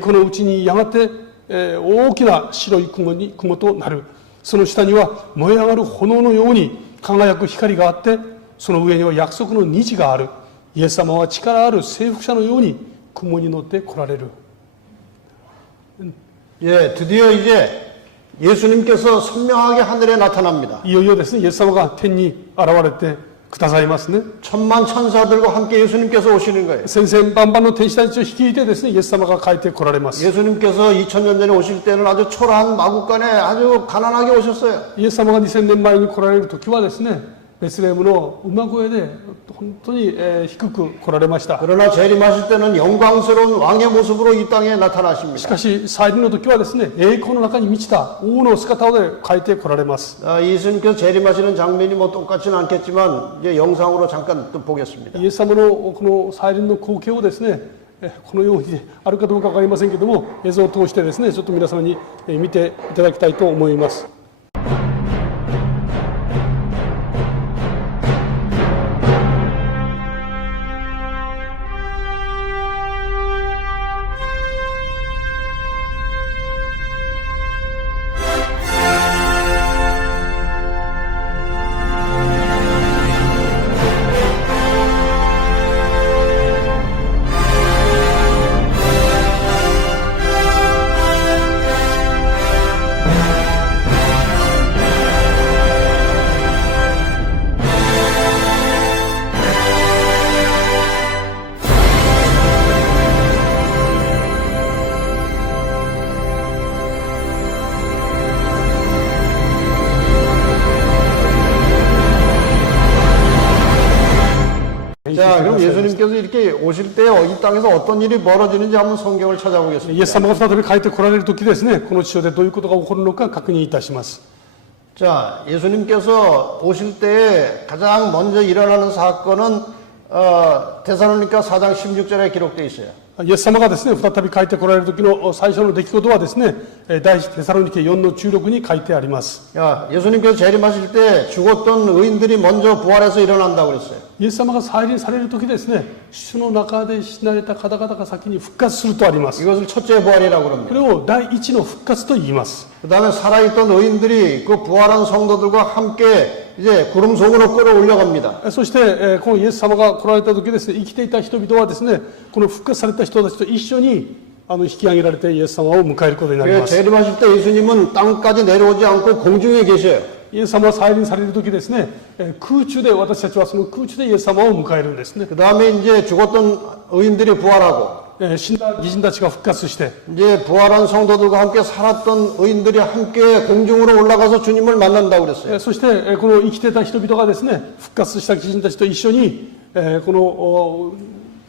このうちにやがて、大きな白い雲となる。その下には燃え上がる炎のように輝く光があって、その上には約束の虹がある。イエス様は力ある征服者のように雲に乗って来られる。 예, 드디어 이제 예수님께서 선명하게 하늘에 나타납니다. いよいよですね、イエス様が天に現れてくださいますね。 천만 천사들과 함께 예수님께서 오시는 거예요. 千々万々の天使たちを率いてですね、イエス様が帰って来られます。 예수님께서 2000년 전에 오실 때는 아주 초라한 마국간에 아주 가난하게 오셨어요. イエス様が2000年前に来られる時はですね、ベツレヘムの馬小屋で本当に低く来られました。 그러나 재림하실 때는 영광스러운 왕의 모습으로 이 땅에 し 나타나십니다. かし再臨の時はですね、栄光の中に満ちた王の姿で帰って来られます。 예수님께서 재림하시는 장면이 뭐 똑같지는 않겠지만 이제 영상으로 잠깐 또 보겠습니다. イエス様のこの再臨の光景をですね、このようにあるかどうか分かりませんけども、映像を通してですね、ちょっと皆様に見ていただきたいと思います。 자, 그럼 예수님께서 이렇게 오실 때 이 땅에서 어떤 일이 벌어지는지 한번 성경을 イエ 찾아보겠습니다. ス様が再び帰って来られる時ですね、この地上でどういうことが起こるのか確認いたします。 자, 예수님께서 오실 때 가장 먼저 일어나는 사건은 데살로니가 4장 16절에 기록되어 있어요. イエス様がですね、再び帰って来られる時の最初の出来事はですね、第一テサロニケ4の16に書いてあります。 야, 예수님께서 재림하실 때 죽었던 의인들이 먼저 부활해서 일어난다고 그랬어요. イエス様が再臨される時ですね、主の中で死なれた方々が先に復活するとあります。 이것을 첫째 부활이라고 こ 그럽니다. れを第一の復活と言います。 그 다음에 살아있던 의인들이 그 부활한 성도들과 함께 이제 구름 속으로 끌어올려갑니다. そしてこのイエス様が来られた時ですね、生きていた人々はですね、この復活された人たちと一緒に引き上げられてイエス様を迎えることになり 그 ます。 재림하실 때 예수님은 땅까지 내려오지 않고 공중에 계셔요. イエス様が再臨される時ですね、空中で私たちはその空中でイエス様を迎えるんですね。 그 다음에 이제 죽었던 의인들이 부활하고 死んだ義人たちが復活して、 이제 부활한 성도들과 함께 살았던 의인들이 함께 공중으로 올라가서 주님을 만난다고 그랬어요. そしてこの生きてた人々がですね、復活した義人たちと一緒にこの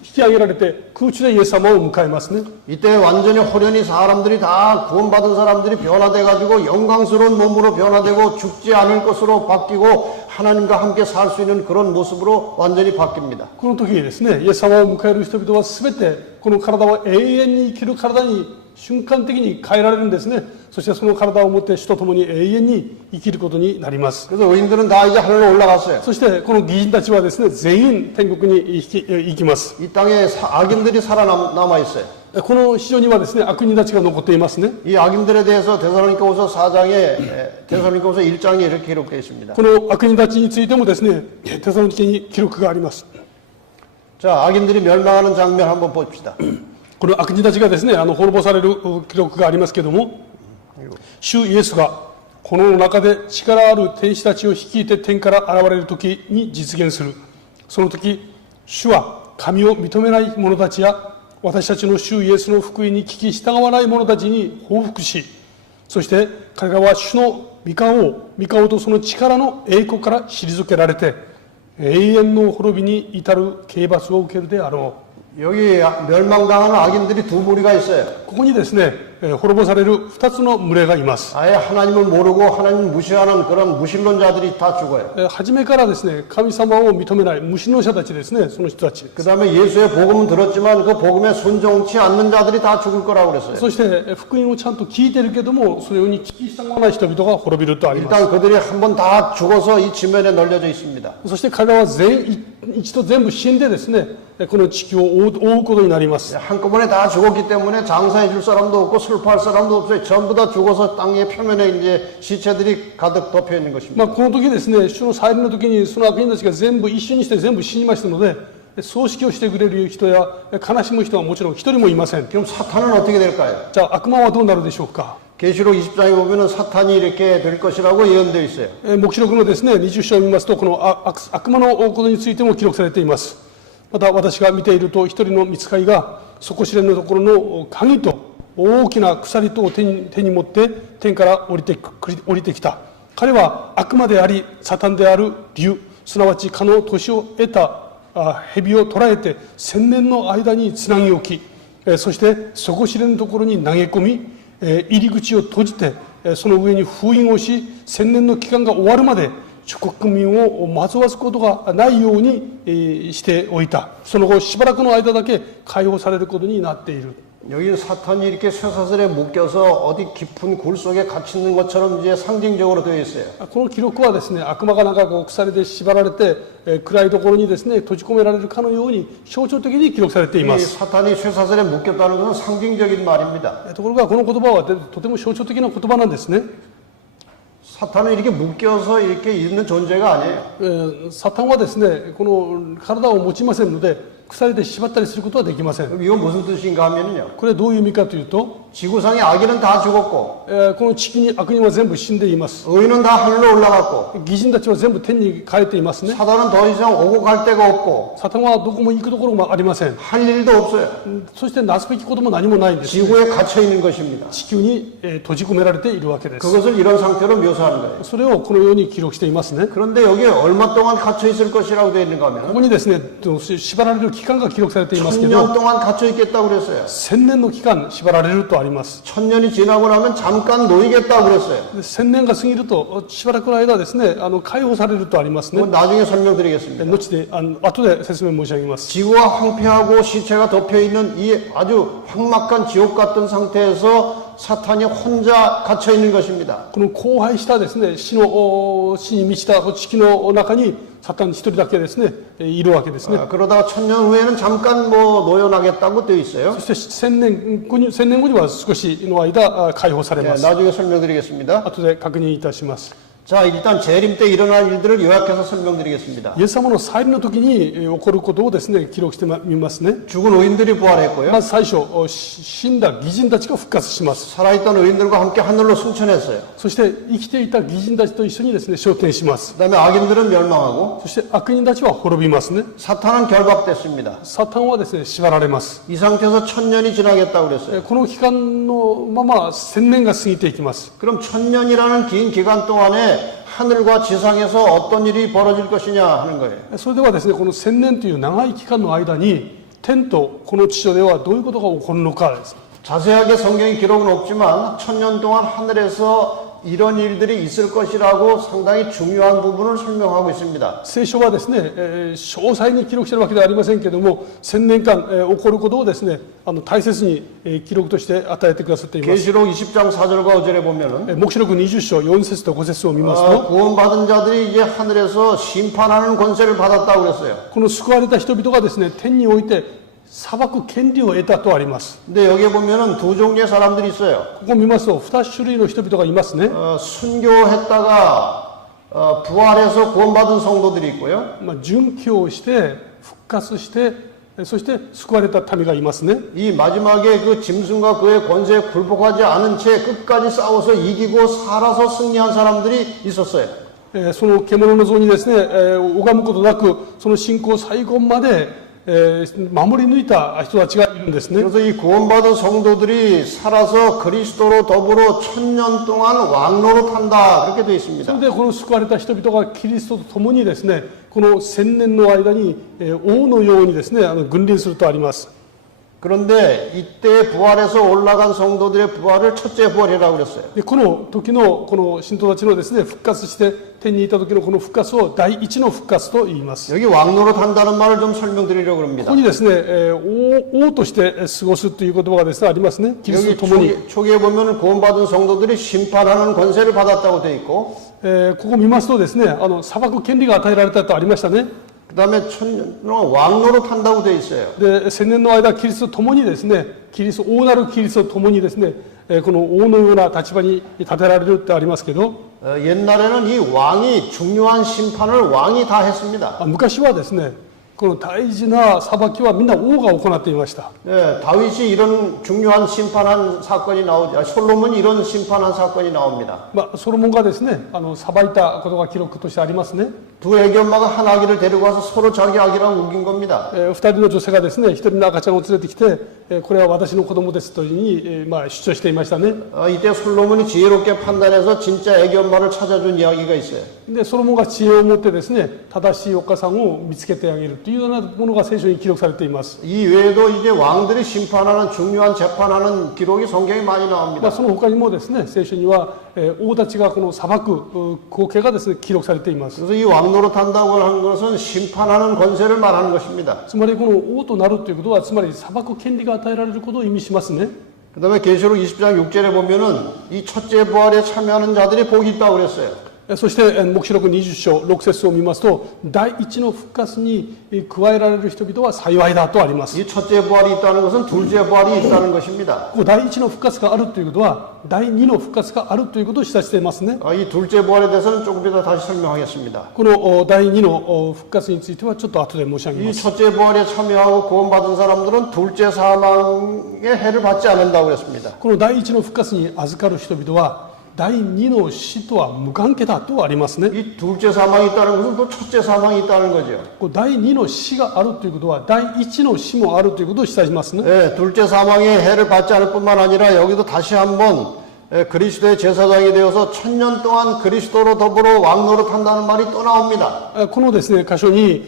引き上げられて空中でイエス様を迎えますね。 이때 완전히 호련히 사람들이 다 구원받은 사람들이 변화돼 가지고 영광스러운 몸으로 변화되고 죽지 않을 것으로 바뀌고 하나님과 함께 살 수 있는 그런 모습으로 완전히 바뀝니다. この時にですね、イエス様を迎える人々は全てこの体は永遠に生きる体に瞬間的に変えられるんですね。そしてその体を持って主と共に永遠に生きることになります。 그래서 의인들은 다 이제 하늘로 올라갔어요. そしてこの義人たちはですね、全員天国に行きます。 이 땅에 악인들이 살아남아 있어요. この市場にはですね、悪人たちが残っていますね。 이 악인들에 대해서 데살로니가후서 4장에 데살로니가후서 1장에 이렇게 기록되어 있습니다. この悪人たちについてもですね、テサロニケに記録があります。 자, 악인들이 멸망하는 장면 한번 봅시다. この悪人たちがですね、滅ぼされる記録がありますけれども、主イエスが炎の中で力ある天使たちを率いて天から現れる時に実現する。その時、主は神を認めない者たちや私たちの主イエスの福音に聞き従わない者たちに報復し、そして彼らは主の御顔とその力の栄光から退けられて永遠の滅びに至る刑罰を受けるであろう。 여기 멸망당하는 악인들이 두 무리가 있어요. ここにですね、滅ぼされる2つの群れがいます。 아예 하나님을 모르고 하나님을 무시하는 그런 무신론자들이 다 죽어요. 初めからですね、神様を認めない無神論者たちですね、その人たち。 그 다음에 예수의 복음은 들었지만 그 복음에 순종치 않는 자들이 다 죽을 거라고 그랬어요. そして福音をちゃんと聞いてるけども、それに聞き従わない人々が滅びるとあります。 일단 그들이 한 번 다 죽어서 이 지면에 널려져 있습니다. そして彼らは一度全部死んでですね、この地球を覆うことになります。 한꺼번에 다 죽었기 때문에 장사해 줄 사람도 없고 슬퍼할 사람도 없어요. 전부 다 죽어서 땅의 표면에 이제 시체들이 가득 덮여 있는 것입니다. この時ですね、主の再臨の時にその悪人たちが全部一緒にして全部死にましたので、葬式をしてくれる人や悲しむ人はもちろん一人もいません。 그럼 사탄은 어떻게 될까요? じゃあ悪魔はどうなるでしょうか。 계시록 20장에 보면은 사탄이 이렇게 될 것이라고 예언되어 있어요. 黙示録のですね、20章を見ますと、この悪魔のことについても記録されています。また私が見ていると、一人の御使いが底知れぬところの鍵と大きな鎖とを手に持って天から降りてきた。彼は悪魔でありサタンである竜、すなわち蚊の年を得た蛇を捕らえて1000年の間につなぎ置き、そして底知れぬところに投げ込み、入り口を閉じてその上に封印をし、1000年の期間が終わるまで諸国民を惑わすことがないようにしておいた。その後しばらくの間だけ解放されることになっている。 여기 사탄이 이렇게 쇠사슬에 묶여서 어디 깊은 굴 속에 갇혀 있는 것처럼 이제 상징적으로 되어 있어요. この記録はですね、悪魔がなんかこう鎖で縛られて、暗いところにですね閉じ込められるかのように象徴的に記録されていま 이 す。 사탄이 쇠사슬에 묶였다는 것은 상징적인 말입니다. ところがこの言葉はとても象徴的な言葉なんですね。 사탄은 이렇게 묶여서 이렇게 있는 존재가 아니에요. サタンはですね、この体を持ちませんので、鎖で縛ったりすることはできません。 그럼 이건 무슨 뜻인가 하면요. これはどういう意味かというと、 지구상의 악인은 다 죽었고 この地球に悪人は全部死んでいます。 의인은 다 하늘로 올라갔고 義人たちは全部天に帰っていますね。 사단은 더 이상 오고 갈 데가 없고 サタンはどこも行くところもありません。 할 일도 없어요. そしてなすべきことも何もないんです。 지구에 갇혀 있는 것입니다. 地球に閉じ込められているわけです。 그것을 이런 상태로 묘사하는 거예요. それをこのように記録していますね。 그런데 여기에 얼마 동안 갇혀 있을 것이라고 되어 있는가 こ 하면 こにですね、縛られる期間が記録されていますけど、 1000년 동안 갇혀 있겠다고 그랬어요. 1000年の期間縛られるとあります。 1000년이 지나고 나면 잠깐 놓이겠다고 그랬어요. 1000年が過ぎるとしばらくの間ですね、解放されるとありますね。 그건 나중에 설명드리겠습니다. 後で後で説明申し上げます。 지구가 황폐하고 시체가 덮여있는 이 아주 삭막한 지옥 같은 상태에서 사탄이 혼자 갇혀 있는 것입니다. この荒廃したですね、死に満ちた地球の中にサタン一人だけですね、いるわけですね。 그러다가 1000년 후에는 잠깐 노연하겠다고 되어 있어요. そして1000年後には少しの間解放されます。 나중에 설명드리겠습니다. 後で確認いたします。 자, 일단 재림 때 일어날 일들을 요약해서 설명드리겠습니다. イエス様の再臨の時に起こることをですね、記録してみますね。 죽은 의인들이 부활했고요. まず最初、死んだ義人たちが復活します。 살아있던 의인들과 함께 하늘로 승천했어요. そして生きていた義人たちと一緒にですね、昇天します。 그 다음에 악인들은 멸망하고 そして悪人たちは滅びますね。 사탄은 결박됐습니다. サタンはですね、縛られます。 이 상태에서 1000년이 지나겠다고 그랬어요. この期間のまま1000年が過ぎていきます。 그럼 1000년이라는 긴 기간 동안에 하늘과 지상에서 어떤 일이 벌어질 것이냐 하는 거예요. それではですね、この1000年という長い期間の間に天とこの地上ではどういうことが起こるのかです。 자세하게 성경의 기록은 없지만 1000년 동안 하늘에서 이런 일들이 있을 것이라고 상당히 중요한 부분을 설명하고 있습니다. 聖書はですね、詳細に記録しているわけではありませんけれども、1000年間、起こることをですね、大切に、記録として与えてくださっています。 계시록 20장 4절과 5절에 보면은 黙示録20章4節と5節を見ますと、 구원받은 자들이 이제 하늘에서 심판하는 권세를 받았다고 그랬어요. この救われた人々がですね、天において裁く権利を得たとあります。 근데 여기에 보면은 두 종류의 사람들이 있어요. ここを見ますと、2種類の人々がいますね。 순교했다가 부활해서 구원받은 성도들이 있고요. 殉教して復活してそして救われた民がいますね。 이 마지막에 그 짐승과 그의 권세에 굴복하지 않은 채 끝까지 싸워서 이기고 살아서 승리한 사람들이 있었어요. その獣の像にですね、拝むことなくその信仰最後まで、守り抜いた人たちがいるんですね。 그래서 이 구원받은 성도들이 살아서 그리스도로 더불어 1000년 동안 왕노릇한다 그렇게 되어 そ 있습니다. れでこの救われた人々がキリストと共にですね、この1000年の間に王のようにですね、君臨するとあります。 그런데 이때 부활해서 올라간 성도들의 부활을 첫째 부활이라고 그랬어요. でこの時のこの信徒たちのですね、復活して天にいた時のこの復活を第一の復活と言います。 여기 왕노릇한다는 말을 좀 설명드리려고 こ 합니다. こにですね、王として過ごすという言葉がですねありますね。キリス 여기 トと共に。 초기에 보면 구원받은 성도들이 심판하는 권세를 받았다고 되어 있고 ここ見ますとですね、裁く権利が与えられたとありましたね。 그 다음에 1000년 동안 왕노릇한다고 되어 있어요. で、1000年の間キリストと共にですね、王なるキリストと共にですね、この王のような立場に立てられるってありますけど、 옛날에는 이 왕이 중요한 심판을 왕이 다 했습니다. 昔はですね、この大事な裁きはみんな王が行っていました。 예, 다윗이 이런 중요한 심판한 사건이 나오죠. 솔로몬이 이런 심판한 사건이 나옵니다. ソロモンがですね、裁いたことが記録としてありますね。 두 애기 엄마가 한 아기를 데리고 와서 서로 자기 아기라고 우긴 겁니다. 2人の女性がですね、1人の赤ちゃんを連れてきて、これは私の子供ですというふうに、主張していましたね。 이때 솔로몬이 지혜롭게 판단해서 진짜 애기 엄마를 찾아준 이야기가 있어요. で、ソロモンが知恵を持ってですね、正しいお母さんを見つけてあげるというようなものが聖書に記録されています。 이 외에도 이제 왕들이 심판하는 중요한 재판하는 기록이 성경에 많이 나옵니다. その他にもですね、聖書には、王たちがこの裁く光景がですね、記録されています。 그래서 이 왕노릇한다고 하는 것은 심판하는 권세를 말하는 것입니다. つまりこの王となるということは、つまり裁く権利が与えられることを意味しますね。 그 다음에 계시록 20장 6절에 보면은 이 첫째 부활에 참여하는 자들이 복이 있다고 그랬어요. そして黙示録20章6節を見ますと、第一の復活に加えられる人々は幸いだとあります。 이 첫째 부활이 있다는 것은 둘째 부활이 있다는 것입니다. ここ第一の復活があるということは、第二の復活があるということを示唆していますね。 이 둘째 부활에 대해서는 조금 이따 다시 설명하겠습니다. この第二の復活についてはちょっと後で申し上げま 이 す。 첫째 부활에 참여하고 구원받은 사람들은 둘째 사망의 해를 받지 않는다고 그랬습니다. この第一の復活に預かる人々は、第二の死とは無関係だとありますね。 이 둘째 사망이 있다는 것은 또 첫째 사망이 있다는 거죠. こう第二の死があるということは、第一の死もあるということを示唆しますね。 예, 둘째 사망의 해를 받지 않을 뿐만 아니라 여기도 다시 한번 그리스도의 제사장이 되어서 1000년 동안 그리스도로 더불어 왕노릇한다는 말이 또 나옵니다. このですね、箇所に、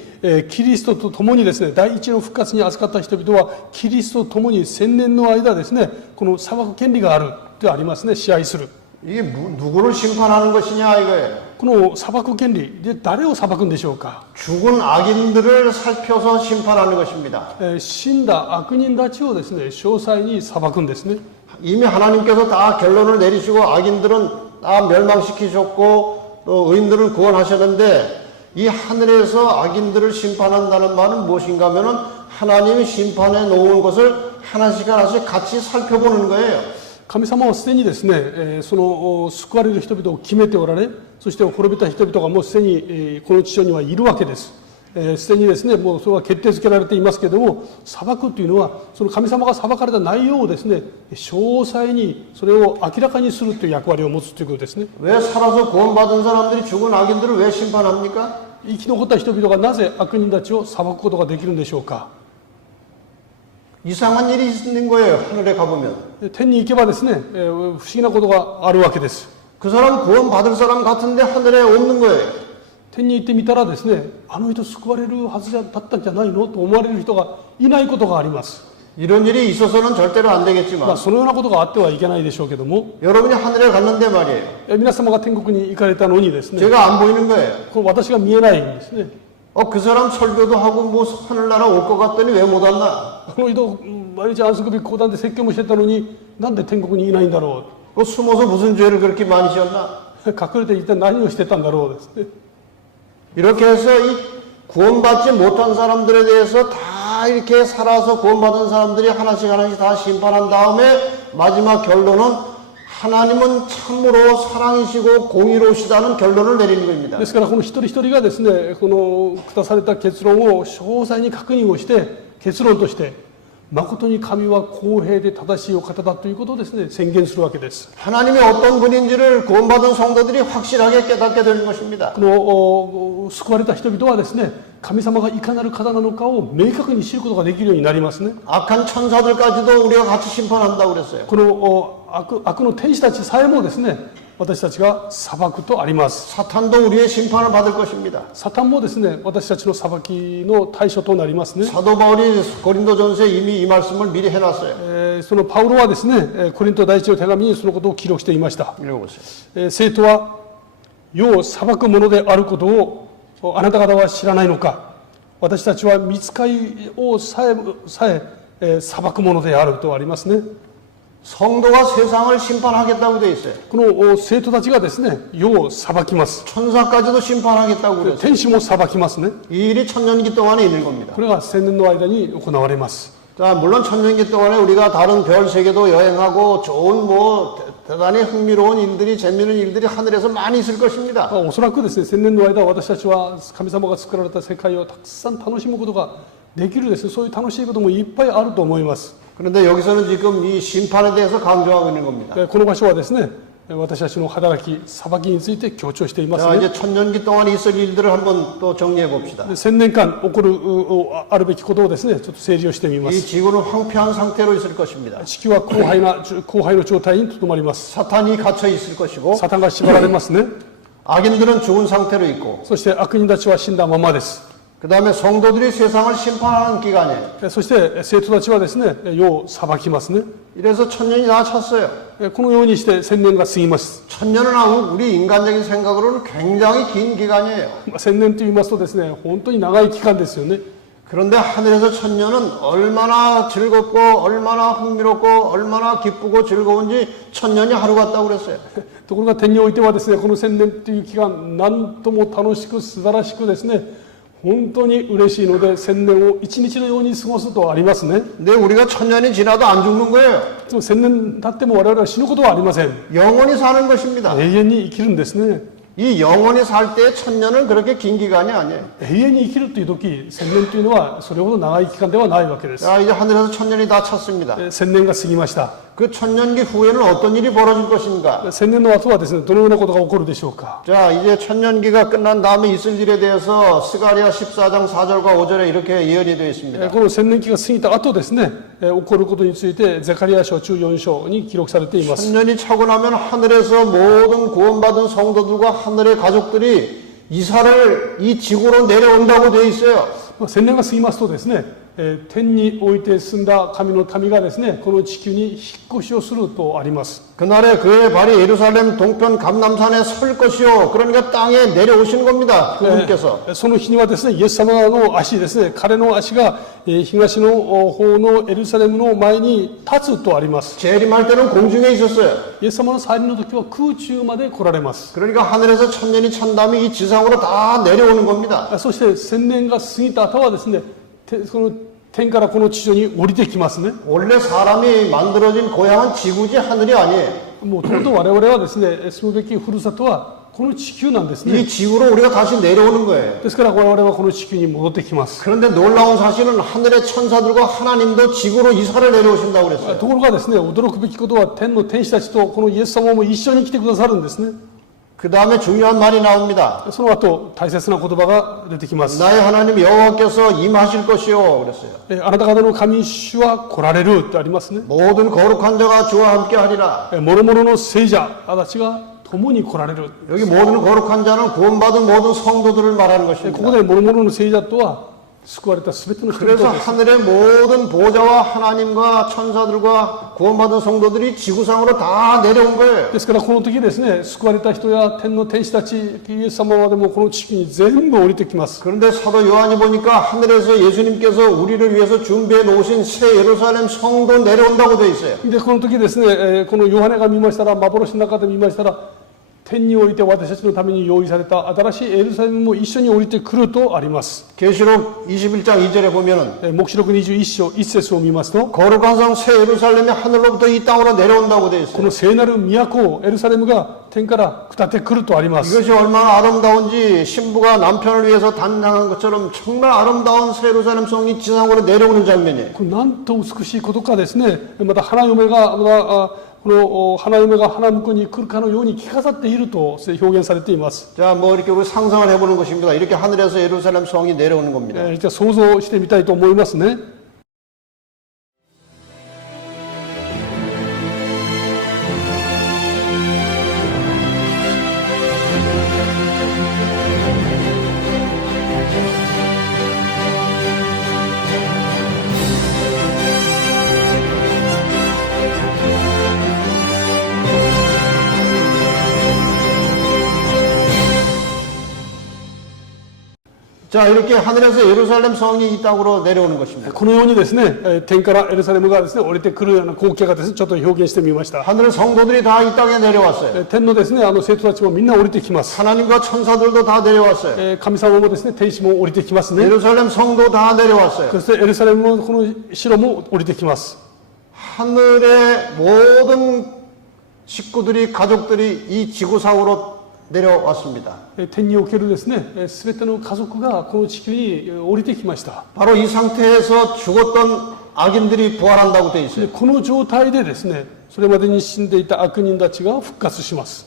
キリストと共にですね、第一の復活に預かった人々は、キリストと共に1000年の間ですね、この裁く権利があるとありますね、支配する。 이게 누구를 심판하는 것이냐 이거예요. この裁く権利で誰を裁くんでしょうか。 죽은 악인들을 살펴서 심판하는 것입니다. 死んだ悪人たちをですね、詳細に裁くんですね。 이미 하나님께서 다 결론을 내리시고 악인들은 다 멸망시키셨고 또 의인들은 구원하셨는데 이 하늘에서 악인들을 심판한다는 말은 무엇인가 하면은 하나님이 심판해 놓은 것을 하나씩 하나씩 같이 살펴보는 거예요. 神様はすでにですね、その救われる人々を決めておられ、そして滅びた人々がもうすでにこの地上にはいるわけです。すでにですね、もうそれは決定づけられていますけれども、裁くというのはその神様が裁かれた内容をですね、詳細にそれを明らかにするという役割を持つということですね。 왜 살아서 구원받은 사람들이 죽은 악인들을 왜 심판합니까? 生き残った人々がなぜ悪人たちを裁くことができるんでしょうか。 이상한 일이 있는 거예요. 하늘에 가보면. 天に行けばですね、不思議なことがあるわけです。 그 사람 구원받을 사람 같은데 하늘에 없는 거예요. 天に行ってみたらですね、あの人救われるはずだったんじゃないのと思われる人がいないことがあります。 이런 일이 있어서는 절대로 안 まあ、 되겠지만 そのようなことがあってはいけないでしょうけども、 여러분이 하늘에 갔는데 말이에요. 皆様が天国に行かれたのにですね、 제가 안 보이는 거예요. この私が見えないんですね。 그 사람 설교도 하고 뭐 하늘나라 올 것 같더니 왜 못 왔나? この人、毎日安息日講談で説教もしてたのに、なんで天国にいないんだろ 숨어서 무슨 죄를 그렇게 많이 지었나? う。隠れて一体何をしてたんだろうですね。 이렇게 해서 이 구원받지 못한 사람들에 대해서 다 이렇게 살아서 구원받은 사람들이 하나씩 하나씩 다 심판한 다음에 마지막 결론은 하나님은 참으로 사랑이시고 공의로우시다는 결론을 내리는 겁니다. ですからこの一人一人がですね、この下された結論を詳細に確認をして、結論として、誠に神は公平で正しいお方だということをですね、宣言するわけです。 하나님이 어떤 분인지를 구원받은 성도들이 확실하게 깨닫게 되는 것입니다. この救われた人々はですね、神様がいかなる方なのかを明確に知ることができるようになりますね。 악한 천사들까지도 우리가 같이 심판한다고 그랬어요. この悪の天使たちさえもですね、私たちが裁くとあります。 사탄도 우리의 심판을 받을 것입니다. サタンもですね、私たちの裁きの対象となりますね。 사도 바울이 고린도전서에 이미 이 말씀을 미리 해놨어요. そのパウロはですね、コリント第一の手紙にそのことを記録していました。 읽어보세요. 生徒は世を裁くものであることをあなた方は知らないのか。私たちは御使いをさえ裁くものであるとありますね。 성도가 세상을 심판하겠다고 돼 있어요. この生徒たちがですね、世を裁きます。 천사까지도 심판하겠다고 그랬어요. 天使も裁きますね。 이 일이 천년기 동안에 있는 겁니다. これが千年の間に行われます。 자, 물론 천년기 동안에 우리가 다른 별 세계도 여행하고 좋은 대단히 흥미로운 일들이 재미있는 일들이 하늘에서 많이 있을 것입니다. おそらくですね、千年の間私たちは神様が作られた世界をたくさん楽しむことができるですね、そういう楽しいこともいっぱいあると思います。 그런데 여기서는 지금 이 심판에 대해서 강조하고 있는 겁니다. この場所はですね、私たちの働き、裁きについて強調しています 자, ね。 이제 천년기 동안에 있을 일들을 한번 또 정리해 봅시다. 千年間起こるあるべきことをですね、ちょっと整理をしてみま 이 す。 지구는 황폐한 상태로 있을 것입니다. 地球は荒廃の状態にとどまります。 사탄이 갇혀 있을 것이고 サタンが縛られますね。 악인들은 죽은 상태로 있고 そして悪人たちは死んだままです。 그 다음에 성도들이 세상을 심판하는 기간이에요. そして生徒たちはですね、世を裁きますね。 이래서 천년이 다 찼어요. このようにして千年が過ぎます。 천년은 우리 인간적인 생각으로는 굉장히 긴 기간이에요. 千年と言いますとですね、本当に長い期間ですよね。 그런데 하늘에서 천년은 얼마나 즐겁고 얼마나 흥미롭고 얼마나 기쁘고 즐거운지 천년이 하루 같다고 그랬어요. ところが天においてはですね、この千年という期間、なんとも楽しく素晴らしくですね、本当に嬉しいので千年を一日のように過ごすとありますね。 근데 우리가 천년이 지나도 안 죽는 거예요. でも千年経っても我々は死ぬことはありません。 영원히 사는 것입니다. 永遠に生きるんですね。 이 영원히 살 때 천년은 그렇게 긴 기간이 아니에요. 永遠に生きるという時、千年というのはそれほど長い期間ではないわけです。 자, 이제 하늘에서 천년이 다 찼습니다. 千年が過ぎました。 그 천년기 후에는 어떤 일이 벌어질 것인가? 千年の後はですね、どのようなことが起こるでしょうか。 자, 이제 천년기가 끝난 다음에 있을 일에 대해서 스가랴 14장 4절과 5절에 이렇게 예언이 되어 있습니다. この千年期が過ぎた後ですね、起こることについてゼカリア書中4章に記録されています。 천년이 차고 나면 하늘에서 모든 구원받은 성도들과 하늘의 가족들이 이사를 이 지구로 내려온다고 되어 있어요. 千年が過ぎますとですね、天において住んだ神の民がですね、この地球に引っ越しをするとあります。 그날에 그의 발이 예루살렘 동편 감람산에 설 것이요. 그러니까 땅에 내려오시는 겁니다. 그분께서. その日にはですね、イエス様の足ですね、彼の足が東の方のエルサレムの前に立つとあります。 재림할 때는 공중에 있었어요. イエス様の再臨の時は空中まで来られます。 그러니까 하늘에서 천년이 찬 다음에 이 지상으로 다 내려오는 겁니다. そして千年が過ぎた後はですね、この天からこの地上に降りてきますね。 원래 사람이 만들어진 고향은 지구지 하늘이 아니에요. もうとうとう我々はですね、住むべきふるさとはこの地球なんですね。 이 지구로 우리가 다시 내려오는 거예요. ですから我々はこの地球に戻ってきます。 그런데 놀라운 사실은 하늘의 천사들과 하나님도 지구로 이사를 내려오신다고 그랬어요. ところがですね、驚くべきことは天の天使たちとこのイエス様も一緒に来てくださるんですね。 그 다음에 중요한 말이 나옵니다. その後大切な言葉が出てきます。 나의 하나님 여호와께서 임하실 것이요 그랬어요. あなた方の神主は来られるとありますね。 모든 거룩한 자가 주와 함께 하리라. 諸々の聖者たちが共に来られる。 여기 모든 거룩한 자는 구원받은 모든 성도들을 말하는 こ 것입니다. こで諸々の聖者とは救われた全ての人 그래서 々です 하늘의 모든 보좌와 하나님과 천사들과 구원받은 성도들이 지구상으로 다 내려온 거예요. ですからこの時ですね、救われた人や天の天使たち、イエス様までもこの地球に全部降りてきます。 그런데 사도 요한이 보니까 하늘에서 예수님께서 우리를 위해서 준비해 놓으신 새 예루살렘 성도 내려온다고 돼 있어요. でこの時ですね、このヨハネが見ましたら、幻の中で見ましたら、天において私たちのために用意された新しいエルサレムも一緒に降りてくるとあります。 계시록 21장 2절에 보면은 黙示録21章1節を見ますと、 거룩한 성 새 예루살렘이 하늘로부터 이 땅으로 내려온다고 돼 こ 있어요. の聖なる都エルサレムが天から下ってくるとあります。 이것이 얼마나 아름다운지 신부가 남편을 위해서 단장한 것처럼 정말 아름다운 새 예루살렘 성이 지상으로 내려오는 장면이에요. これなんと美しいことかですね。また花嫁がこの花嫁が花婿に来るかのように着飾っていると表現されています。 자, 뭐 이렇게 우리 상상을 해보는 것입니다. 이렇게 하늘에서 예루살렘 성이 내려오는 겁니다. じゃあ想像してみたいと思いますね。 자, 이렇게 하늘에서 예루살렘 성이 이 땅으로 내려오는 것입니다. このようにですね、天からエルサレムがですね降りてくるような光景がですねちょっと表現してみました。 하늘 성도들이 다 이 땅에 내려왔어요. 天のですね生徒たちもみんな降りてきます。 하나님과 천사들도 다 내려왔어요. 神様もですね天使も降りてきますね。 예루살렘 성도 다 내려왔어요. そしてエルサレムのこの城も降りてきます。 하늘의 모든 식구들이 가족들이 이 지구상으로 내려왔습니다. 天におけるですね全ての家族がこの地球に降りてきました。 바로 이 상태에서 죽었던 악인들이 부활한다고 돼 있어요. でこの状態でですねそれまでに死んでいた悪人たちが復活します。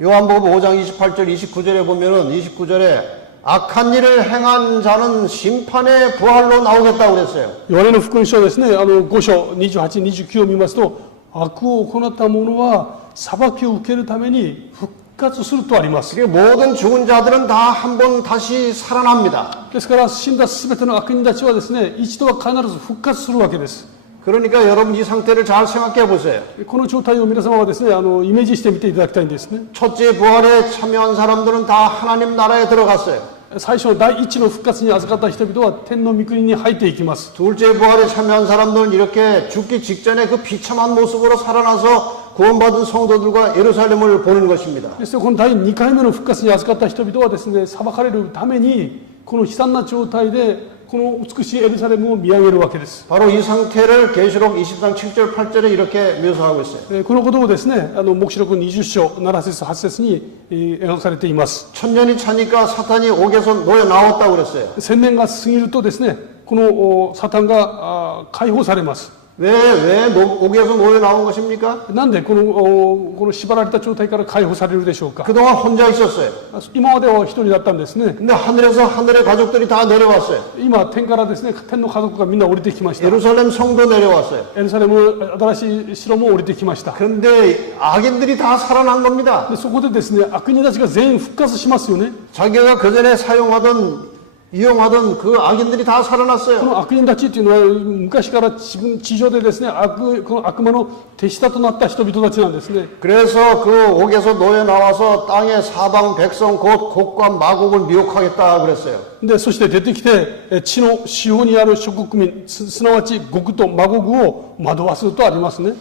요한복음 5장 28절 29절에 보면은 29절에 악한 일을 행한 자는 심판의 부활로 나오겠다고 그랬어요. ヨハネの福音書ですね5章28、29を見ますと、悪を行った者は裁きを受けるために復活するとあります。 그게 모든 죽은 자들은 다 한 번 다시 살아납니다. ですから死んだ全ての悪人たちはですね一度は必ず復活するわけです。 그러니까 여러분 이 상태를 잘 생각해 보세요. この状態を皆様はですねイメージしてみていただきたいんですね。 첫째 부활에 참여한 사람들은 다 하나님 나라에 들어갔어요. 最初の第一の復活に預かった人々は天の御国に入っていきます。 둘째 부활에 참여한 사람들은 이렇게 죽기 직전에 그 비참한 모습으로 살아나서 구원받은 성도들과 예루살렘을 보는 것입니다. そしてこの第2回目の復活に預かった人々はですね裁かれるためにこの悲惨な状態でこの美しいエルサレムを見上げるわけです。 바로 이 상태를 계시록 20장 7절 8절에 이렇게 묘사하고 있어요. このことをですね黙示録20章7節8節に描かれています。 천년이 차니까 사탄이 옥에서 놓여 나왔다고 그랬어요. 1000年が過ぎるとですねこのサタンが解放されます。 왜 옥에서 놓여 나온 것입니까? なんでこの縛られた状態から解放されるでしょうか。 그동안 혼자 있었어요. 今までは一人だったんですね。 근데 하늘에서 하늘의 가족들이 다 내려왔어요. 今天からですね天の家族がみんな降りてきました。 예루살렘 성도 내려왔어요. エルサレム新しい城も降りてきました。 그런데 악인들이 다 살아난 겁니다. でそこでですね悪人たちが全員復活しますよね。 자기가 그전에 이용하던 그 악인들이 다 こ 살아났어요. の悪人たちっていうのは昔から地上でですねこの悪魔の手下となった人々たちなんですね。 그래서 그 옥에서 놓여 나와서 땅의 사방 백성 곧 곡과 마곡을 미혹하겠다 그랬어요. でそして出てきて地の四方にある諸国民すなわちゴとマゴグを惑わすとありますね。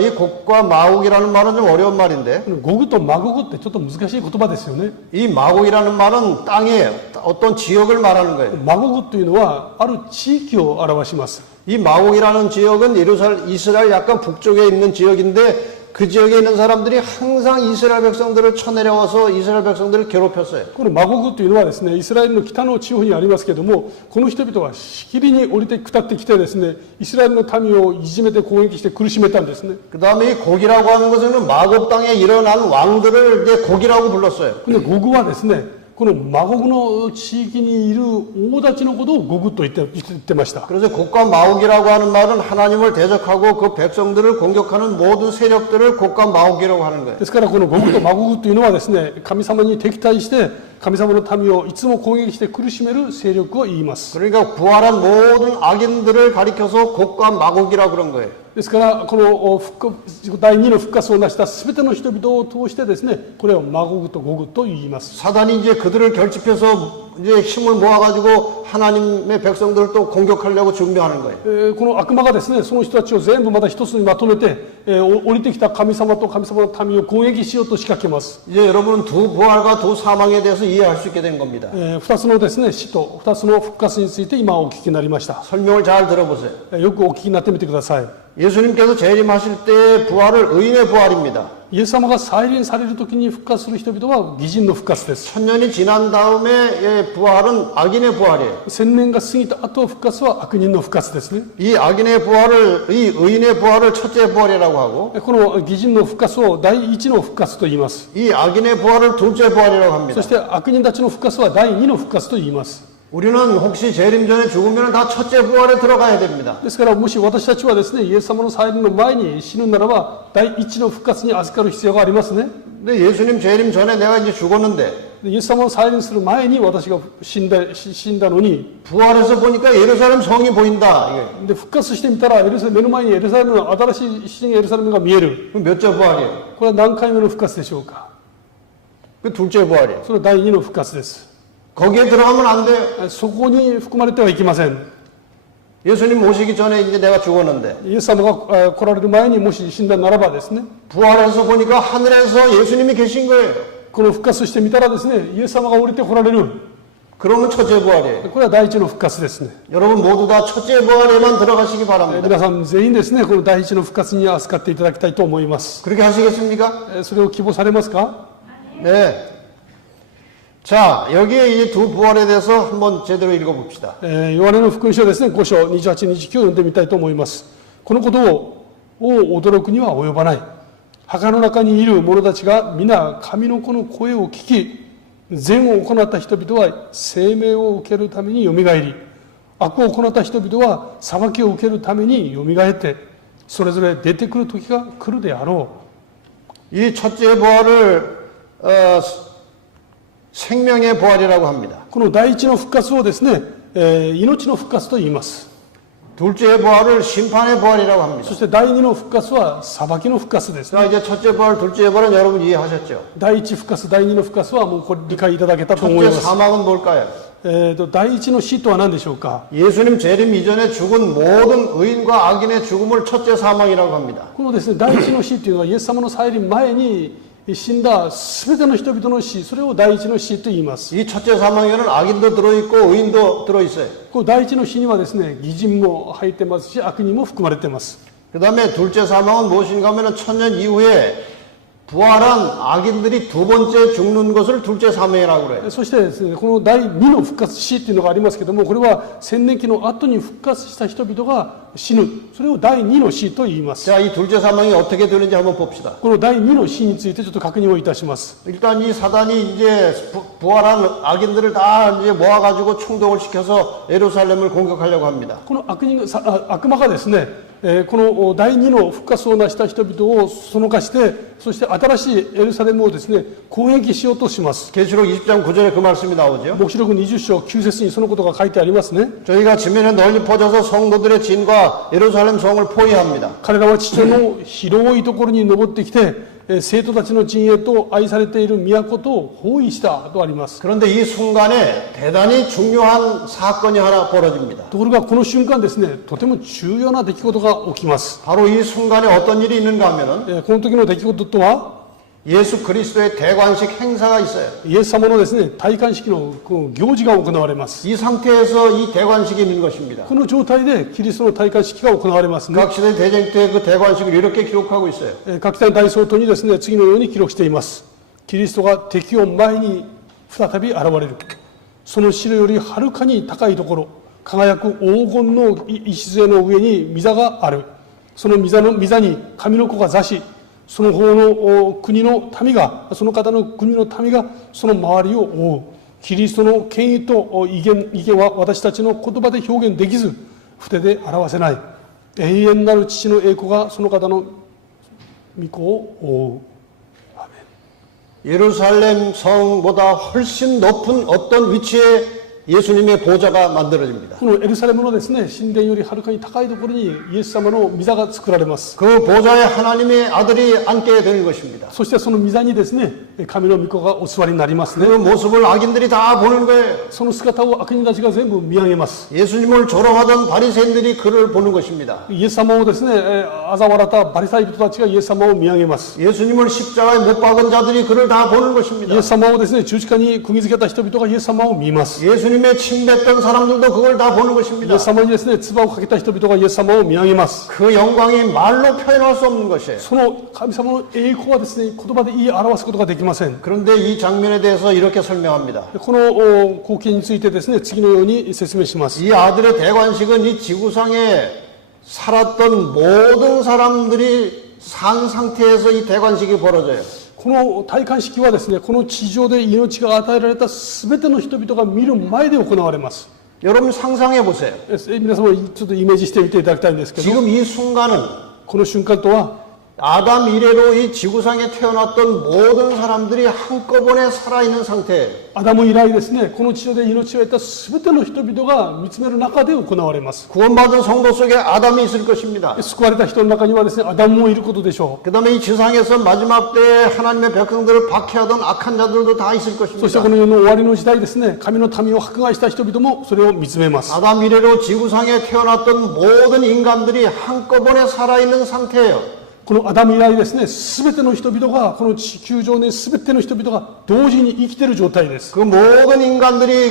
이 곡과 마곡이라는 말은 좀 어려운 말인데 ゴグとマゴグってちょっと難しい言葉ですよね。 이 마곡이라는 말은 땅의 어떤 지역을 말하는 거예요. マゴグというのはある地域を表します。 이 마곡이라는 지역은 이스라엘 약간 북쪽에 있는 지역인데 그 지역에 있는 사람들이 항상 이스라엘 백성들을 쳐내려와서 이스라엘 백성들을 괴롭혔어요. このマゴグというのはですねイスラエルの北の地方にありますけれども、この人々はしきりに降りて下ってきてですねイスラエルの民をいじめて攻撃して苦しめたんですね。 그 다음에 이 곡이라고 하는 것은 마곡 땅에 일어난 왕들을 이제 곡이라고 불렀어요. でゴグはですねこのマゴグの地域にいる王たちのことをゴグと言ってました。 그래서 곡과 마옥이라고 하는 말은 하나님을 대적하고 그 백성들을 공격하는 모든 세력들을 곡과 마옥이라고 하는 거예요. ですからこのゴグとマゴグというのはですね、神様に敵対して神様の民をいつも攻撃して苦しめる勢力を言います。 그러니까 부활한 모든 악인들을 가리켜서 곡과 마곡이라고 그런 거예요. ですからこの第二の復活を成したすべての人々を通してですね、これをマゴグとゴグと言います。 사단이 이제 그들을 결집해서 이제 힘을 모아가지고 하나님의 백성들을 또 공격하려고 준비하는 거예요. この悪魔がですね、その人たちを全部また一つにまとめて、降りてきた神様と神様の民を攻撃しようと仕掛けます。 이제 여러분은 두 부활과 두 사망에 대해서 이해할 수 있게 된 겁니다. 二つのですね、死と二つの復活について今お聞きになりました。 설명을 잘 들어보세요. よくお聞きになってみてください。 예수님께서 재림하실 때의 부활을 의인의 부활입니다. イエス様が再臨される時に復活する人々は義人の復活です。 천년이 지난 다음에 부활은 악인의 부활이에요. 千年が過ぎた後復活は悪人の復活ですね。 이 악인의 부활을, 이 의인의 부활을 첫째 부활이라고 하고 この義人の復活を第一の復活と言います。 이 악인의 부활을 둘째 부활이라고 합니다. そして悪人たちの復活は第二の復活と言います。 우리는 혹시 재림 전에 죽으면 다 첫째 부활에 들어가야 됩니다. ですからもし私たちはですね、イエス様の再臨の前に死ぬならば第一の復活に預かる必要がありますね。 근데 예수님 재림 전에 내가 이제 죽었는데 イエス様の再臨する前に私が死んだのに、 부활해서 보니까 예루살렘 성이 보인다. 이게 で復活してみたら目の前にエルサレムの新しい新エルサレムが見える。 그럼 몇째 부활이에요? これは何回目の復活でしょうか。 그 둘째 부활이에요. それは第二の復活です。 거기에 들어가면 안 돼요. そこに含まれてはいけません。 예수님 오시기 전에 이제 내가 죽었는데 イエス様が来られる前にもし死んだならばですね、 부활해서 보니까 하늘에서 예수님이 계신 거예요. この復活してみたらですね、イエス様が降りて来られる。 그러면 첫째 부활이에요. これは第一の復活ですね。 여러분 모두 다 첫째 부활에만 들어가시기 바랍니다. 皆さん全員ですね、この第一の復活に預かっていただきたいと思います。 그렇게 하시겠습니까? それを希望されますか？ 네. 자, 여기에 이 두 부활에 대해서 한번 제대로 읽어봅시다. ヨハネの福音書ですね、5章28、29を読んでみたいと思います。このことを驚くには及ばない。墓の中にいる者たちが皆神の子の声を聞き、善を行った人々は生命を受けるためによみがえり、悪を行った人々は裁きを受けるためによみがえって、それぞれ出てくる時が来るであろう。 이 첫째 부활을 생명의 부활이라고 합니다. この第一の復活をですね、命の復活と言います。 둘째 부활을 심판의 부활이라고 합니다. そして第二の復活は裁きの復活です。 자, 이제 첫째 부활, 둘째 부활은 여러분 이해하셨죠? 第一復活、第二の復活はもうこれ理解いただけたと思い 첫째 ます。 사망은 뭘까요? 第一の死とは何でしょうか。 예수님 재림 이전에 죽은 모든 의인과 악인의 죽음을 첫째 사망이라고 합니다. このですね、第一の死というのはイエス様の再臨前に死んだ全ての人々の死、それを第一の死と言います。 이 첫째 사망에는 악인도 들어있고 의인도 들어있어요. この第一の死にはですね、義人も入ってますし、悪人も含まれています。 그 다음에 둘째 사망은 무엇인가 하면 천년 이후에 부활한 악인들이 두 번째 죽는 것을 둘째 사망이라고 그래요. そしてですね、この第二の復活死というのがありますけども、これは千年期の後に復活した人々が死ぬ、それを第二の死と言います。 자, 이 둘째 사망이 어떻게 되는지 한번 봅시다. この第二の死についてちょっと確認をいたします。 일단 이 사단이 이제 부활한 악인들을 다 이제 모아가지고 충동을 시켜서 예루살렘을 공격하려고 합니다. この悪魔がですね、この第二の復活を成した人々をそのかして、そして新しいエルサレムをですね、攻撃しようとします。 계시록 20장 9절에 그 말씀이 나오죠. 黙示録20章9節にそのことが書いてありますね。 저희가 지면에 널리 퍼져서 성도들의 진과 예루살렘 성을 포위합니다. 彼らは地上の広いところに登ってきて、生徒たちの陣営と愛されている都と包囲したとあります。 그런데 이 순간에 대단히 중요한 사건이 하나 벌어집니다. ところがこの瞬間ですね、とても重要な出来事が起きます。 바로 이 순간에 어떤 일이 있는가 하면은 この時の出来事とは、 예수 그리스도의 대관식 행사가 있어요. イエス様のですね、戴冠式のこの行事が行われます。 이 상태에서 이 대관식이 있는 것입니다. この状態でキリストの戴冠式が行われますね。 각 시대 대쟁 때 그 대관식을 이렇게 기록하고 있어요. 各地の大総統にですね、次のように記録しています。キリストが敵を前に再び現れる。その城よりはるかに高いところ、輝く黄金の礎の上に御座がある。その御座に神の子が座し、その方の国の民が、その方の国の民がその周りを覆う。キリストの権威と威厳は私たちの言葉で表現できず、筆で表せない。永遠なる父の栄光がその方の御子を覆う。 예루살렘 성보다 훨씬 높은 어떤 위치에 예수님의 보좌가 만들어집니다. このエルサレムのですね、神殿よりはるかに高いところにイエス様の御座が作られます。 그 보좌에 하나님의 아들이 앉게 되는 것입니다. そしてその御座にですね、神の御子がお座りになりますね。 그 모습을 악인들이 다 보는 거예요. その姿を悪人たちが全部見上げます。 예수님을 조롱하던 바리새인들이 그를 보는 것입니다. イエス様をですね、嘲笑ったバリサイ人たちがイエス様を見上げます。 예수님을 십자가에 못 박은 자들이 그를 다 보는 것입니다. イエス様をですね、十字架に釘付けた人々がイエス様を見ます。 예수님의 침뱉던 사람들도 그걸 다 보는 イ 것입니다. エス様にですね、唾をかけた人々がイエス様を見上げます。 그 영광이 말로 표현할 수 없는 것이에요. その神様の栄光はですね、言葉で言い表すことができません。 그런데 이 장면에 대해서 이렇게 설명합니다. この光景についてですね、次のように説明します。 이 아들의 대관식은 이 지구상에 살았던 모든 사람들이 산 상태에서 이 대관식이 벌어져요. この戴冠式はですね、この地上で命が与えられた全ての人々が見る前で行われます。 여러분 상상해 보세요. 皆様ちょっとイメージしてみていただきたいんですけど、 지금 이 순간은 この瞬間とは 아담 이래로 이 지구상에 태어났던 모든 사람들이 한꺼번에 살아있는 상태예요. アダム以来ですね、この地上で命を得た全ての人々が見つめる中で行われます。 구원받은 성도 속에 아담이 있을 것입니다. 救われた人の中にはですね、アダムもいることでしょう。 그 다음에 이 지상에서 마지막 때에 하나님의 백성들을 박해하던 악한 자들도 다 있을 そして 것입니다. この世の終わりの時代ですね、神の民を迫害した人々もそれを見つめます。 아담 이래로 지구상에 태어났던 모든 인간들이 한꺼번에 살아있는 상태예요. このアダム以来ですね、全ての人々が、この地球上に全ての人々が同時に生きている状態です。 그 모든 인간들이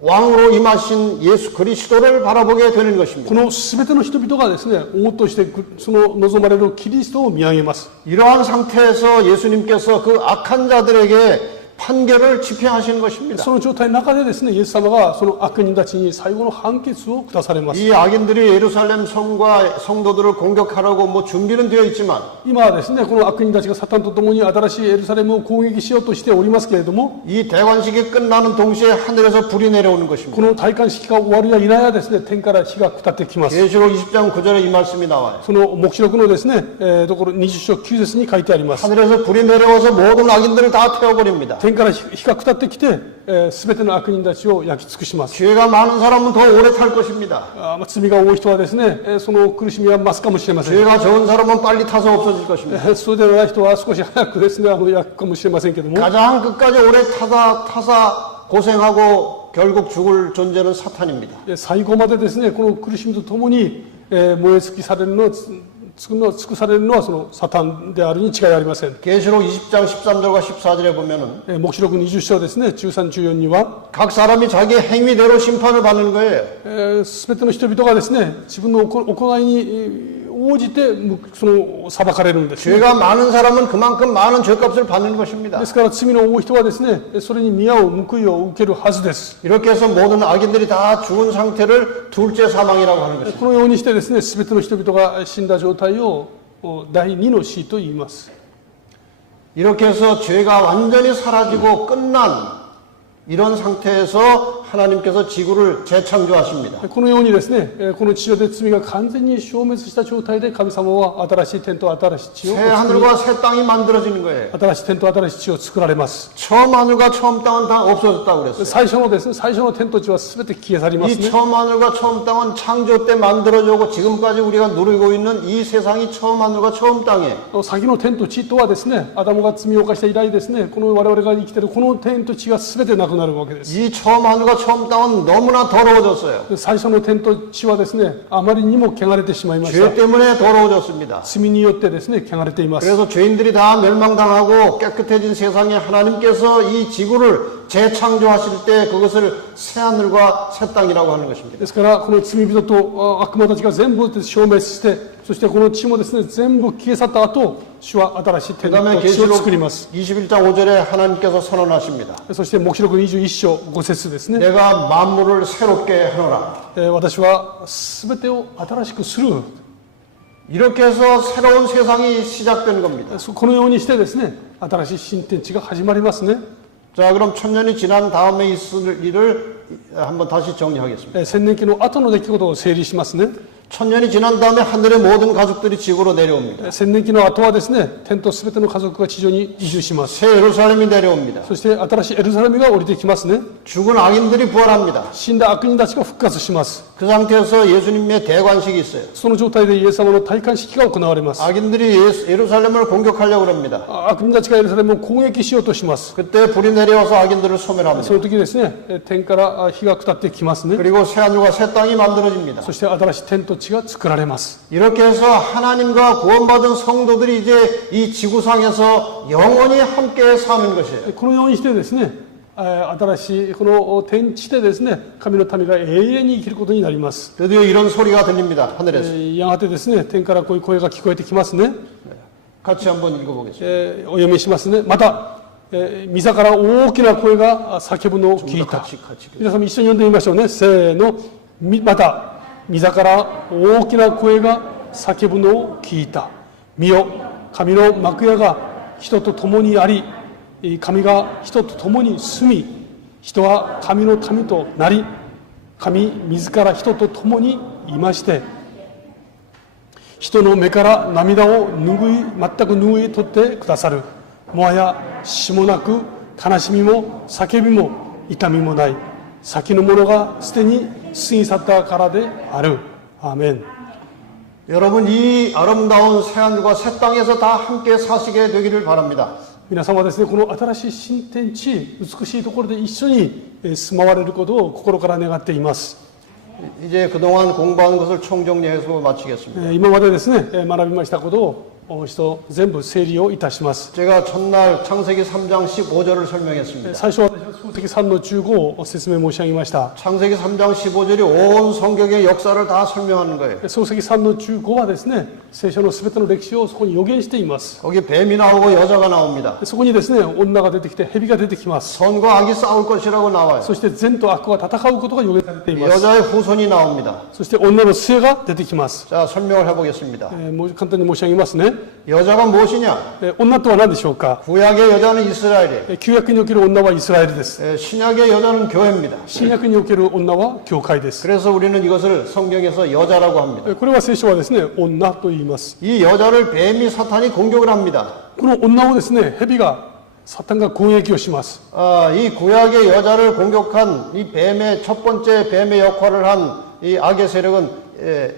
왕으로 임하신 예수 그리스도를 바라보게 되는 こ 것입니다. の全ての人々がですね、王としてその望まれるキリストを見上げます。 이러한 상태에서 예수님께서 그 악한 자들에게 판결을 집행하시는 것입니다. その状態の中でですね、イエス様がその悪人たちに最後の判決を下されます。 이 악인들이 예루살렘 성과 성도들을 공격하라고 뭐 준비는 되어 있지만 今はですね、この悪人たちがサタンと共に新しいエルサレムを攻撃しようとしておりますけれども、 이 대관식이 끝나는 동시에 하늘에서 불이 내려오는 こ 것입니다. の戴冠式が終わるや否やですね、天から火が下ってきます。 계시록 20장 9절에 이 말씀이 나와요. その黙示録のですね、ところ20章9節に書いてあります。 하늘에서 불이 내려와서 모든 악인들을 다 태워버립니다. 天から火が下ってきて、すべての悪人たちを焼き尽くします。 죄가 많은 사람은 더 오래 탈 것입니다. 罪が多い人はですね、その苦しみは増すかもしれません。 죄가 적은 사람은 빨리 타서 없어질 것입니다. そうではない人は少し早くですね、焼くかもしれませんけども、 가장 끝까지 오래 타사 고생하고 결국 죽을 존재는 사탄입니다. 最後までですね、この苦しみとともに、燃え尽きされるのは尽くされるのはそのサタンであるに違いありません。 계시록 20장 13절과 14절에 보면은 黙示録20章ですね、13、14には、 각 사람이 자기 행위대로 심판을 받는 거예요. すべての人々がですね、自分の行いに応じてその裁かれるんです。 죄가 많은 사람은 그만큼 많은 죄값을 받는 것입니다. ですから罪の多い人はですね、それに見合う報いを受けるはずです。 이렇게 해서 모든 악인들이 다 죽은 상태를 둘째 사망이라고 하는 것입니다. このようにしてですね、すべての人々が死んだ状態を第二の死と言います。 이렇게 해서 죄가 완전히 사라지고 끝난 이런 상태에서 하나님께서 지구를 재창조하십니다. このようにですね、この地上で罪が完全に消滅した状態で神様は新しい天と新しい地を 새 하늘과 새 땅이 만들어지는 거예요. 新しい天と新しい地を作られます。 처음 하늘과 처음 땅은 다 없어졌다고 그랬어요. 最初のですね、最初の天と地は全て消え去ります 이 ね。 처음 하늘과 처음 땅은 창조 때 만들어지고 지금까지 우리가 누리고 있는 이 세상이 처음 하늘과 처음 땅이에요. 先の天と地とはですね、アダムが罪を犯した以来ですね、この我々が生きているこの天と地が全てなくなるわけです。 이 처음 하늘과 처음 땅은 너무나 더러워졌어요. 最初の天と地はですね、あまりにも汚れてしまいました。 죄 때문에 더러워졌습니다. 罪によってですね、汚れています。 그래서 죄인들이 다 멸망당하고 깨끗해진 세상에 하나님께서 이 지구를 재창조하실 때 그것을 새 하늘과 새 땅이라고 하는 것입니다. ですから、この罪人と悪魔たちが全部消滅して、そしてこの地もですね、全部消え去った後、主は新しい天 그다음에 と地を 계시록 作ります。 21장 5절에 하나님께서 선언하십니다. そして、黙示録21章5節ですね。 내가 만물을 새롭게 하노라. 私は全てを新しくする。 이렇게 해서 새로운 세상이 시작되는 겁니다. このようにしてですね、新しい新天地が始まりますね。 자, 그럼 천년이 지난 다음에 있을 일을 한번 다시 정리하겠습니다. 千年期の後の出来事を整理しますね。 천년이 지난 다음에 하늘의 모든 가족들이 지구로 내려옵니다. 千年期の後はですね、天とすべての家族が地上に移住します。 새 예루살렘이 내려옵니다. そして新しいエルサレムが降りてきますね。 죽은 악인들이 부활합니다. 死んだ悪人たちが復活します。 그 상태에서 예수님의 대관식이 있어요. その状態でイエス様の戴冠式が行われます。 악인들이 예루살렘을 공격하려고 합니다. 悪人たちがエルサレムを攻撃しようとします。 그때 불이 내려와서 악인들을 소멸합니다. その時ですね、天から火が下ってきますね。 그리고 새 하늘과 새 땅이 만들어집니다. そして新しい天と地が作られます。 이렇게 해서 하나님과 구원받은 성도들이 이제 이 지구상에서 영원히 함께 사는 것이에요. このようにしてですね、新しいこの天地でですね、神の民が永遠に生きることになります。 드디어 이런 소리가 들립니다. 하늘에서. やがてですね、天からこういう声が聞こえてきますね。 같이 한번 읽어보겠습니다. お読みしますね。また、御から大きな声が叫ぶのを聞いた。 같이 皆さんも一緒に読んでみましょうね。せーの。また、御から大きな声が叫ぶのを聞いた。見よ、神の幕屋が人と共にあり、神が人と共に住み、人は神の民となり、神自ら人と共にいまして、人の目から涙を全く拭い取ってくださる。もはや死もなく、悲しみも叫びも痛みもない。先のものがすでに過ぎ去ったからである。アーメン。 여러분 이 아름다운 새하늘과 새 땅에서 다 함께 사시게 되기를 바랍니다. 皆様はですね、この新しい新天地、美しいところで一緒に住まわれることを心から願っています。 이제 그동안 공부한 것을 총정리해서 마치겠습니다. 今までですね、学びましたことを一度全部整理をいたします。 제가 첫날 창세기 3장 15절을 설명했습니다. 最初は創世記3の15を説明申し上げました。 창세기 3장 15절이 온 성경의 역사를 다 설명하는 거예요. 創世記3の15はですね、聖書のすべての歴史をそこに予言しています。 거기 뱀이 나오고 여자가 나옵니다. そこにですね、女が出てきて蛇が出てきます。 선과 악이 싸울 것이라고 나와요. そして善と悪が戦うことが予言されています。 여자의 후손이 나옵니다. そして女の末が出てきます。 자, 설명을 해보겠습니다. もう簡単に申し上げますね。 여자가 무엇이냐? 女とは何でしょうか。 구약의 여자는 이스라엘이에요. 旧約における女はイスラエルです。 신약의 여자는 교회입니다. 新約における女は教会です。 그래서 우리는 이것을 성경에서 여자라고 합니다. これは聖書はですね、女と言います。 이 여자를 뱀이 사탄이 공격을 합니다. この女をですね、蛇がサタンが攻撃をします。 이 구약의 여자를 공격한 이 뱀의 첫 번째 뱀의 역할을 한 이 악의 세력은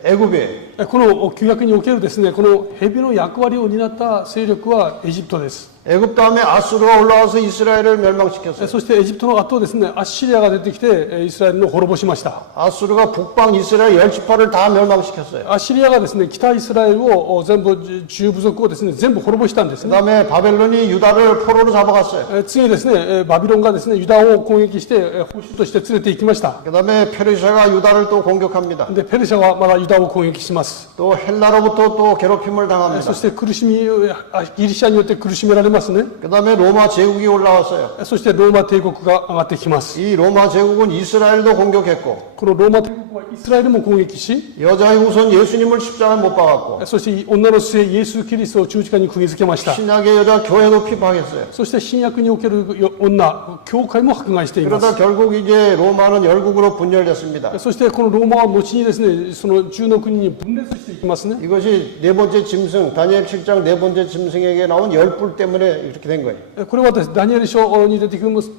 애굽이에요. この旧約におけるですね、この蛇の役割を担った勢力はエジプトです。 애굽 다음에 아수르가 올라와서 이스라엘을 멸망시켰어요. そしてエジプトの後ですね、アッシリアが出てきてイスラエルの滅ぼしました。 아수르가 북방 이스라엘 열지파를 다 멸망시켰어요. アッシリアがですね、北イスラエルを全部10部族をですね、全部滅ぼしたんですね。 그다음에 바벨론이 유다를 포로로 잡아갔어요. 次ですね、バビロンがですね、ユダを攻撃して捕囚として連れて行きました。 그다음에 페르시아가 유다를 또 공격합니다. で、ペルシャはまだユダを攻撃します。 또 헬라로부터 또 괴롭힘을 당합니다. そして苦しみ、ギリシャによって苦しめられますね。 그다음에 로마 제국이 올라왔어요. そしてローマ帝国が上がってきます。 이 로마 제국은 이스라엘도 공격했고 このローマ帝国はイスラエルも攻撃し、 여자의 후손 예수님을 십자가에 못 박았고 そして女の末イエス・キリストを十字架に釘付けました。 신약의 여자 교회도 피파했어요. そして新約における女、教会も迫害しています。 그러다 결국 이제 로마는 열국으로 분열됐습니다. そしてこのローマは後にですね、その10の国に分裂していきますね。 이것이 네 번째 짐승, 다니엘 7장 네 번째 짐승에게 나온 열불 때문에 이렇게 된 거예요. これはですね、ダニエル書に出てきます、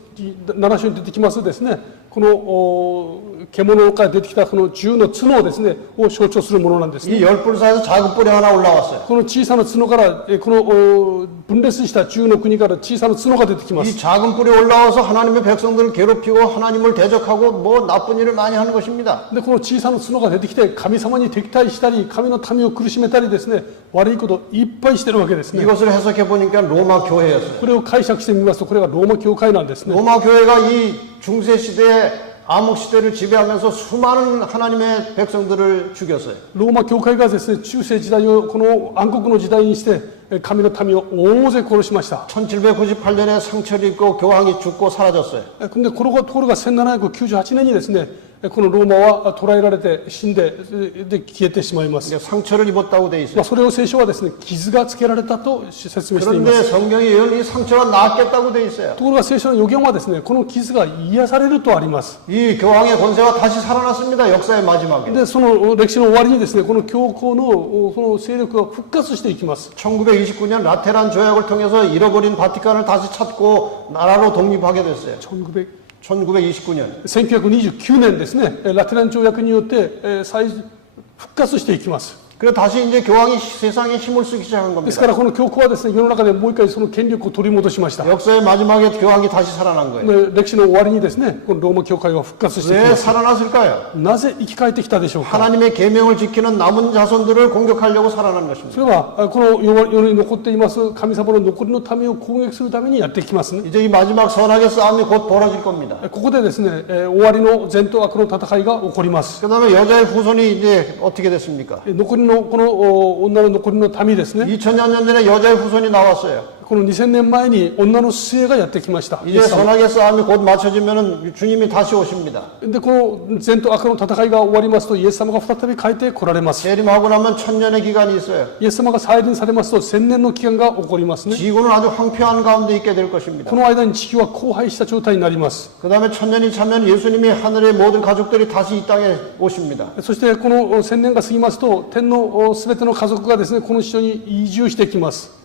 7章に出てきますですね、この獣から出てきたこの10の角をですね、を象徴するものなんですね。 이 열불 사이에서 작은 뿔이 하나 올라왔어요. この小さな角から、この分裂した10の国から小さな角が出てきま 이 す。 작은 뿔이 올라와서 하나님의 백성들을 괴롭히고 하나님을 대적하고 뭐 나쁜 일을 많이 하는 것입니다. で、この小さな角が出てきて、神様に敵対したり、神の民を苦しめたりですね、悪いことをいっぱいしてるわけですね。 이것을 해석해 보니까 로마 교회였어요. これを解釈してみますと、これがローマ教会なんですね。 로마 교회가 이 중세 시대에 암흑 시대를 지배하면서 수많은 하나님의 백성들을 죽였어요. ローマ教会がですね、中世時代をこの暗黒の時代にして、神の民を大勢殺しました。 1798년에 상처를 입고 교황이 죽고 사라졌어요. で、ところが1798年にですね、このローマは捕らえられて死んでで消えてしまいます。 이게 상처를 입었다고 돼 있어요. それを聖書はですね、傷がつけられたと説明していま 그런데 す。 성경의 예언은 이 상처가 낫겠다고 돼 있어요. ところが聖書の予言はですね、この傷が癒されるとあります。 이 교황의 권세가 다시 살아났습니다. 역사의 마지막에. で、その歴史の終わりにですね、この教皇のその勢力が復活していきます。 1929년 라테란 조약을 통해서 잃어버린 바티칸을 다시 찾고 나라로 독립하게 됐어요. 1929년. 1929年ですね、ラテラン条約によって再復活していきます。 그래서 다시 이제 교황이 세상에 힘을 쓰기 시작한 です 겁니다. からこの教皇はですね、世の中でもう一回その権力を取り戻しました。 역사의 마지막에 교황이 다시 살아난 거예요. で歴史の終わりにですね、このローマ教会は復活していき 왜 ます。 살아났을까요? なぜ生き返ってきたでしょうか。 하나님의 계명을 지키는 남은 자손들을 공격하려고 살아난 것입니다. それはこの世に残っています神様の残りの民を攻撃するためにやってきますね。 이제 이 마지막 선악의 싸움이 곧 벌어질 겁니다. ここでですね、終わりの善と悪の戦いが起こります。 그다음에 여자의 후손이 이제 어떻게 됐습니까? 残りのこの女の残りの民ですね。 2000년 전에 여자의 후손이 나왔어요. この2000年前に女の末がやってきました。 이제 선악의 싸움이 곧 맞춰지면은 주님이 다시 오십니다. でこの善と悪の戦いが終わりますとイエス様が再び帰って来られます。 재림하고 나면 1000년의 기간이 있어요. イエス様が再臨されますと1000年の期間が起こりますね。 지구는 아주 황폐한 가운데 있게 될 것입니다. この間に地球は荒廃した状態になります。 그다음에 1000년이 차면 예수님이 하늘의 모든 가족들이 다시 이 땅에 오십니다. そしてこの1000年が過ぎますと天のすべての家族がですねこの地上に移住してきます。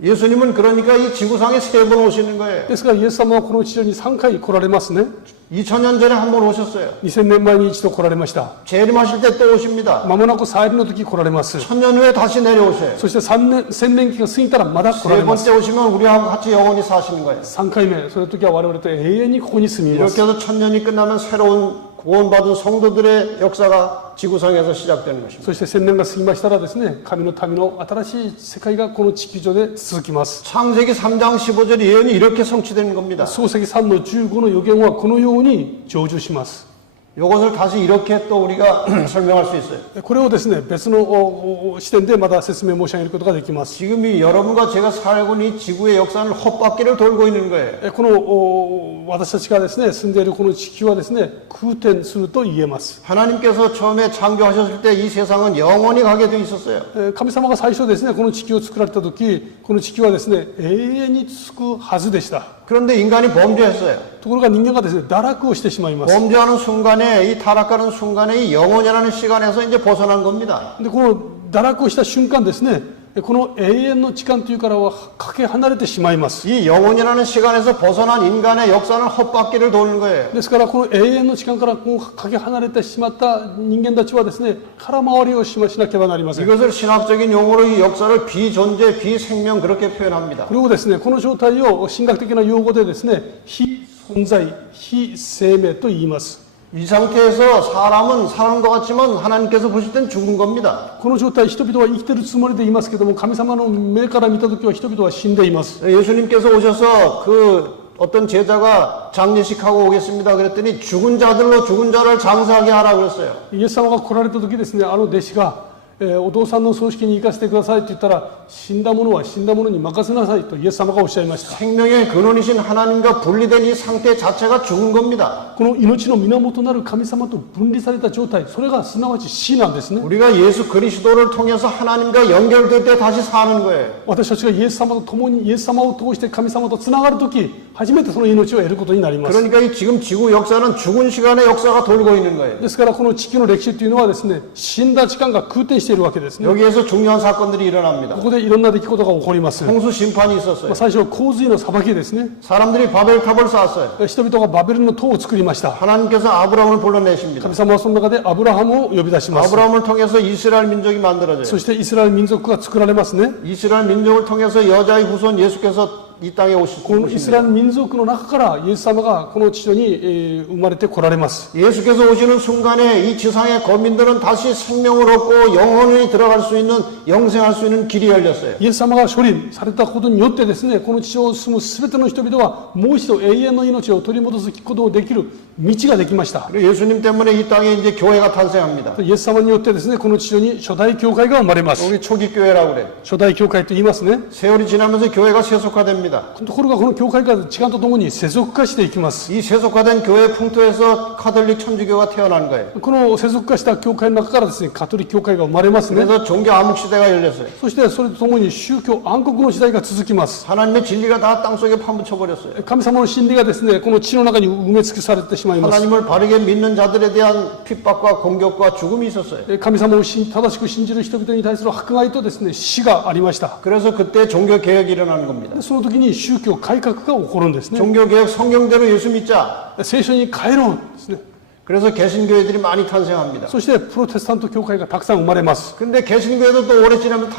예수님은 그러니까 이 지구상에 3번 오시는 거예요. ですからイエス様はこの地上に3回来られますね。 2000년 전에 한 번 오셨어요. 2000年前に一度来られました。 재림하실 때 또 오십니다. まもなく再臨の時来られます。 1000년 후에 다시 내려오셔요. そして1000年期が過ぎたらまだ来ら 세 れます。 번째 오시면 우리하고 같이 영원히 사시는 거예요. 3回目、その時は我々と永遠にここに住みます。 이렇게 해서 1000년이 끝나면 새로운 구원받은 성도들의 역사가 지구상에서 시작되는 것입니다. そして1000年が過ぎましたらですね、神の民の新しい世界がこの地球上で続きます。 창세기 3장 15절 예언이 이렇게 성취되는 겁니다. 創世記3の15の予言はこのように成就します。 이것을 다시 이렇게 또 우리가 설명할 수 있어요. これをですね、別の視点でまた説明申し上げることができます。 지금 이 여러분과 제가 살고 있는 이 지구의 역사는 헛바퀴를 돌고 있는 거예요. この私たちがですね、住んでいるこの地球はですね、空転すると言えます。 하나님께서 처음에 창조하셨을 때 이 세상은 영원히 가게 돼 있었어요. 神様が最初ですね、この地球を作られた時、この地球はですね、永遠に続くはずでした。 그런데 인간이 범죄했어요. ところが人間がですね、堕落をしてしまいます。 범죄하는 순간에 이 타락하는 순간에 이 영원이라는 시간에서 이제 벗어난 겁니다. でこの堕落をした瞬間ですね、この永遠の時間というからはかけ離れてしまいます。 이 영원이라는 시간에서 벗어난 인간의 역사는 헛바퀴를 도는 거예요. ですからこの永遠の時間からこうかけ離れてしまった人間たちはですね、空回りをしなければなりません。 이것을 신학적인 용어로 이 역사를 비존재, 비생명 그렇게 표현합니다. これをですね、この状態を神学的な用語でですね、非存在、非生命と言います。 이 상태에서 사람은 사는 것 같지만 하나님께서 보실 땐 죽은 겁니다. この状態、人々は生きているつもりでいますけども、神様の目から見たときは人々は死んでいます。 예수님께서 오셔서 그 어떤 제자가 장례식하고 오겠습니다. 그랬더니 죽은 자들로 죽은 자를 장사하게 하라고 그랬어요. イエス様が来られた時ですね、あの弟子が、お父さんの葬式に行かせてくださいと言ったら、死んだ者は死んだ者に任せなさいとイエス様がおっしゃいました。 생명의 근원이신 하나님과 분리된 이 상태 자체가 죽은 겁니다. この命の源なる神様と分離された状態、それがすなわち死なんですね。 우리가 예수 그리스도를 통해서 하나님과 연결될 때 다시 사는 거예요. 私たちがイエス様と共にイエス様を通して神様とつながるとき、初めてその命を得ることになります。 그러니까 이 지금 지구 역사는 죽은 시간의 역사가 돌고 있는 거예요. ですからこの地球の歴史というのはですね、死んだ時間が空転しているわけですね。 여기에서 중요한 사건들이 일어납니다. ここでいろんな出来事が起こります。 홍수 심판이 있었어요. 最初は洪水の裁きですね。 사람들이 바벨탑을 쌓았어요. 人々がバベルの塔を作りました。 하나님께서 아브라함을 불러내십니다. 神様はその中でアブラハムを呼び出します。 아브라함을 통해서 이스라엘 민족이 만들어져요. そしてイスラエル民族が作られますね。 이스라엘 민족을 통해서 여자의 후손 예수께서 이 땅에 このイスラエル民族の中からイエス様がこの地上に生まれてこられます。 예수께서 오시는 순간에 이 지상의 거민들은 다시 생명을 얻고 영원히 들어갈 수 있는 영생할 수 있는 길이 열렸어요. イエス様が処理されたことによってですね、この地上を住むすべての人々はもう一度永遠の命を取り戻すことができる道ができました。 그리고 예수님 때문에 이 땅에 이제 교회가 탄생합니다. イエス様によってですね、この地上に初代教会が生まれます。 우리 초기 교회라고 그래요. 初代教会と言いますね。 세월이 지나면서 교회가 세속화됩니다. 됩니다. ところがこの教会が時間とともに世俗化していきます。 이 세속화된 교회 풍토에서 카톨릭 천주교가 태어난 거예요. この世俗化した教会の中からですね、カトリック教会が生まれますね。 그래서 종교 암흑 시대가 열렸어요. そしてそれとともに宗教暗黒の時代が続きます。 하나님의 진리가 다 땅속에 파묻혀 버렸어요. 神様の真理がですね、この地の中に埋め尽くされてしまいます。 하나님을 바르게 믿는 자들에 대한 핍박과 공격과 죽음이 있었어요. 神様を正しく信じる人々に対する迫害とですね、死がありました。 그래서 그때 종교 개혁이 일어나는 겁니다. でその時に宗教改革が起こるんですね。 종교 개혁 성경대로 예수 믿자. 聖書に帰ろうですね。 그래서 개신교회들이 많이 탄생합니다. そしてプロテスタント教会がたくさん生まれます。 근데 개신교회도 또 오래 지나면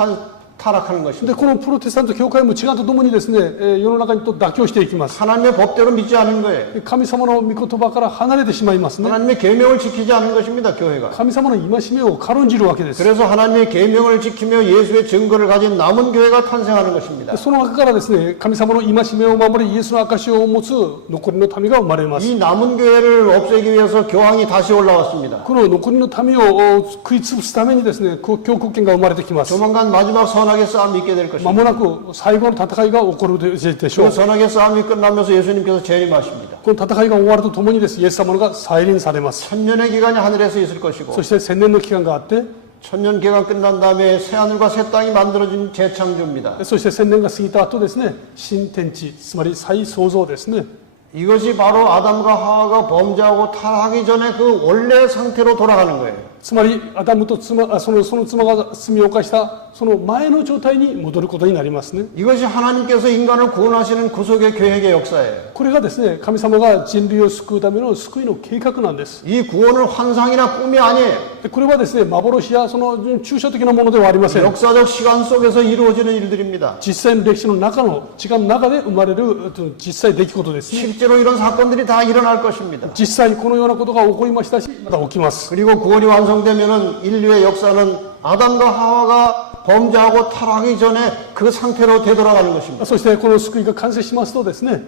타락하는 で 것입니다. このプロテスタント教会も時間とともにですね、世の中にと妥協していきます。 하나님의 법대로 믿지 않은 거예요. 神様の御言葉から離れてしまいますね。 하나님의 계명을 지키지 않은 것입니다. 교회가. 神様の戒めを軽んじるわけです。 그래서 하나님의 계명을 지키며 예수의 증거를 가진 남은 교회가 탄생하는 것입니다. その中からですね、神様の戒めを守り、イエスの証を持つ残りの民が生まれます。 이 남은 교회를 없애기 위해서 교황이 다시 올라왔습니다. この残りの民を食い潰すためにですね、教国権が生まれてきます。 조만간 마지막 선악의 싸움이 있게 될 ま 것입니다. もなく最後の戦いが起こるでしょ 그 う。 선악의 싸움이 끝나면서 예수님께서 재림하십니다. この戦いが終わるとともにです、イエス様が再臨されます。 천년의 기간이 하늘에서 있을 것이고 そして千年の期間があって、 천년 기간 끝난 다음에 새 하늘과 새 땅이 만들어진 재창조입니다. そして千年が過ぎた後ですね、新天地、つまり再創造ですね。 이것이 바로 아담과 하와가 범죄하고 타락하기 전에 그 원래 상태로 돌아가는 거예요. つまりアダムと妻、その妻が罪を犯したその前の状態に戻ることになりますね。 이것이 하나님께서 인간을 구원하시는 구속의 계획의 역사예요. これがですね、神様が人類を救うための救いの計画なんです。 이 구원은 환상이나 꿈이 아니에요. でこれはですね、幻やその抽象的なものではありません。 역사적 시간 속에서 이루어지는 일들입니다. 実際の歴史の中の時間の中で生まれる実際出来事ですね。 실제로 이런 사건들이 다 일어날 것입니다. 実際このようなことが起こりましたし、まだ起きます。 그리고 구원이 완성되면은 인류의 역사는 아담과 하와가 범죄하고 타락하기 전에 그 상태로 되돌아가는 것입니다. そしてこの救いが完成しますとですね、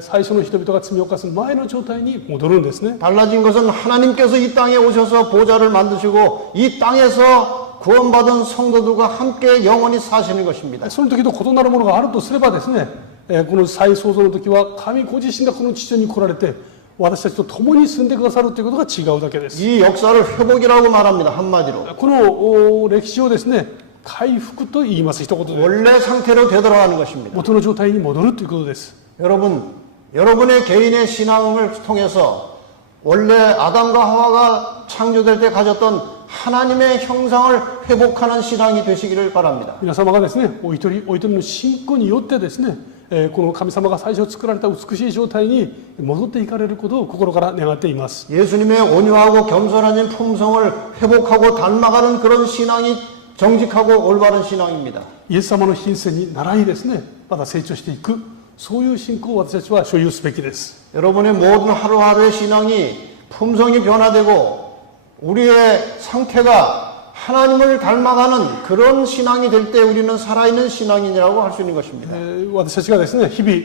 最初の人々が罪を犯す前の状態に戻るんですね。 달라진 것은 하나님께서 이 땅에 오셔서 보좌를 만드시고 이 땅에서 구원받은 성도들과 함께 영원히 사시는 것입니다. その時と異なるものがあるとすればですね、この再創造の時は神ご自身がこの地上に来られて私たちと共に住んでくださるということが違うだけです。 이 역사를 회복이라고 말합니다. 한마디로. この歴史をですね、回復と言います。一言で 원래 상태로 되돌아가는 것입니다. 元の状態に戻るということです。 여러분의 개인의 신앙을 통해서 원래 아담과 하와가 창조될 때 가졌던 하나님의 형상을 회복하는 신앙이 되시기를 바랍니다. 皆様がですね、お一人お一人の信仰によってですね、この神様が最初作られた美しい状態に戻っていかれることを心から願っています。 예수님의 온유하고 겸손한 품성을 회복하고 닮아가는 그런 신앙이 정직하고 올바른 신앙입니다. イエス様の品性に倣いですね、また成長していく、そういう信仰を私たちは所有すべきです。 여러분의 모든 하루하루의 신앙이 품성이 변화되고 우리의 상태가 하나님을 닮아가는 그런 신앙이 될 때 우리는 살아있는 신앙이라고 할 수 있는 것입니다. 私たちがですね、日々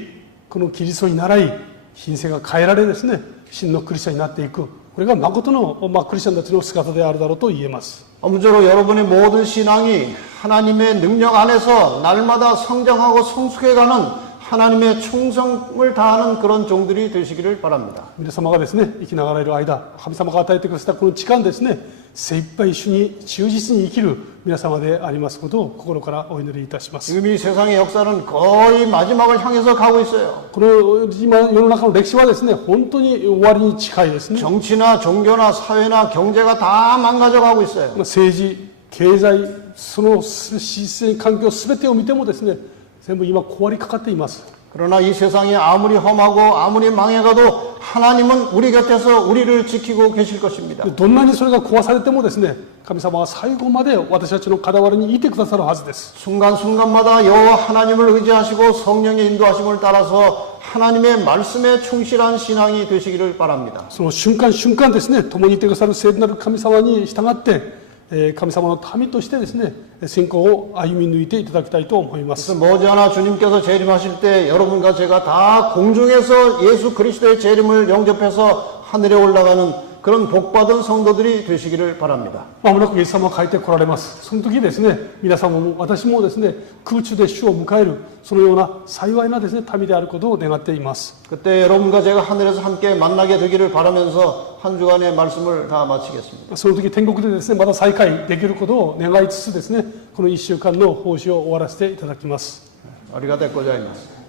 このキリストに倣い品性が変えられですね、真のクリスチャンになっていく、これが誠の、クリスチャンたちの姿であるだろうと言えます。 아무쪼록 여러분의 모든 신앙이 하나님의 능력 안에서 날마다 성장하고 성숙해가는 하나님의 충성을 다하는 그런 종들이 되시기를 바랍니다. 皆様がですね、生きながらいる間、神様が与えてくださったこの時間ですね、精一杯主に忠実に生きる皆様でありますことを心からお祈りいたします。 지금 이 세상의 역사는 거의 마지막을 향해서 가고 있어요. この今世の中の歴史はですね、本当に終わりに近いですね。 정치나 종교나 사회나 경제가 다 망가져 가고 있어요. 政治、経済、その自然環境すべてを見てもですね、全部今壊れかかっています。 그러나 이 세상이 아무리 험하고 아무리 망해가도 하나님은 우리 곁에서 우리를 지키고 계실 것입니다. どんなにそれが壊されてもですね、神様は最後まで私たちの傍らにいてくださるはずです。 순간순간마다 여호와 하나님을 의지하시고 성령의 인도하심을 따라서 하나님의 말씀에 충실한 신앙이 되시기를 바랍니다. その瞬間瞬間ですね、共にいてくださる聖なる神様に従って、神様の民としてですね、信仰を歩み抜いていただきたいと思います。 그래서 머지않아 주님께서 재림하실 때 여러분과 제가 다 공중에서 예수 그리스도의 재림을 영접해서 하늘에 올라가는 그런 복받은 성도들이 되시기를 바랍니다. まもなくイエス様が帰って来られます。その時ですね、皆様も私もですね、空中で主を迎える、そのような幸いなですね、民であることを願っています。 그때 여러분과 제가 하늘에서 함께 만나게 되기를 바라면서 한 주간의 말씀을 다 마치겠습니다. その時天国でですね、また再会できることを願いつつですね、この1週間の奉仕を終わらせていただきます。ありがとうございます。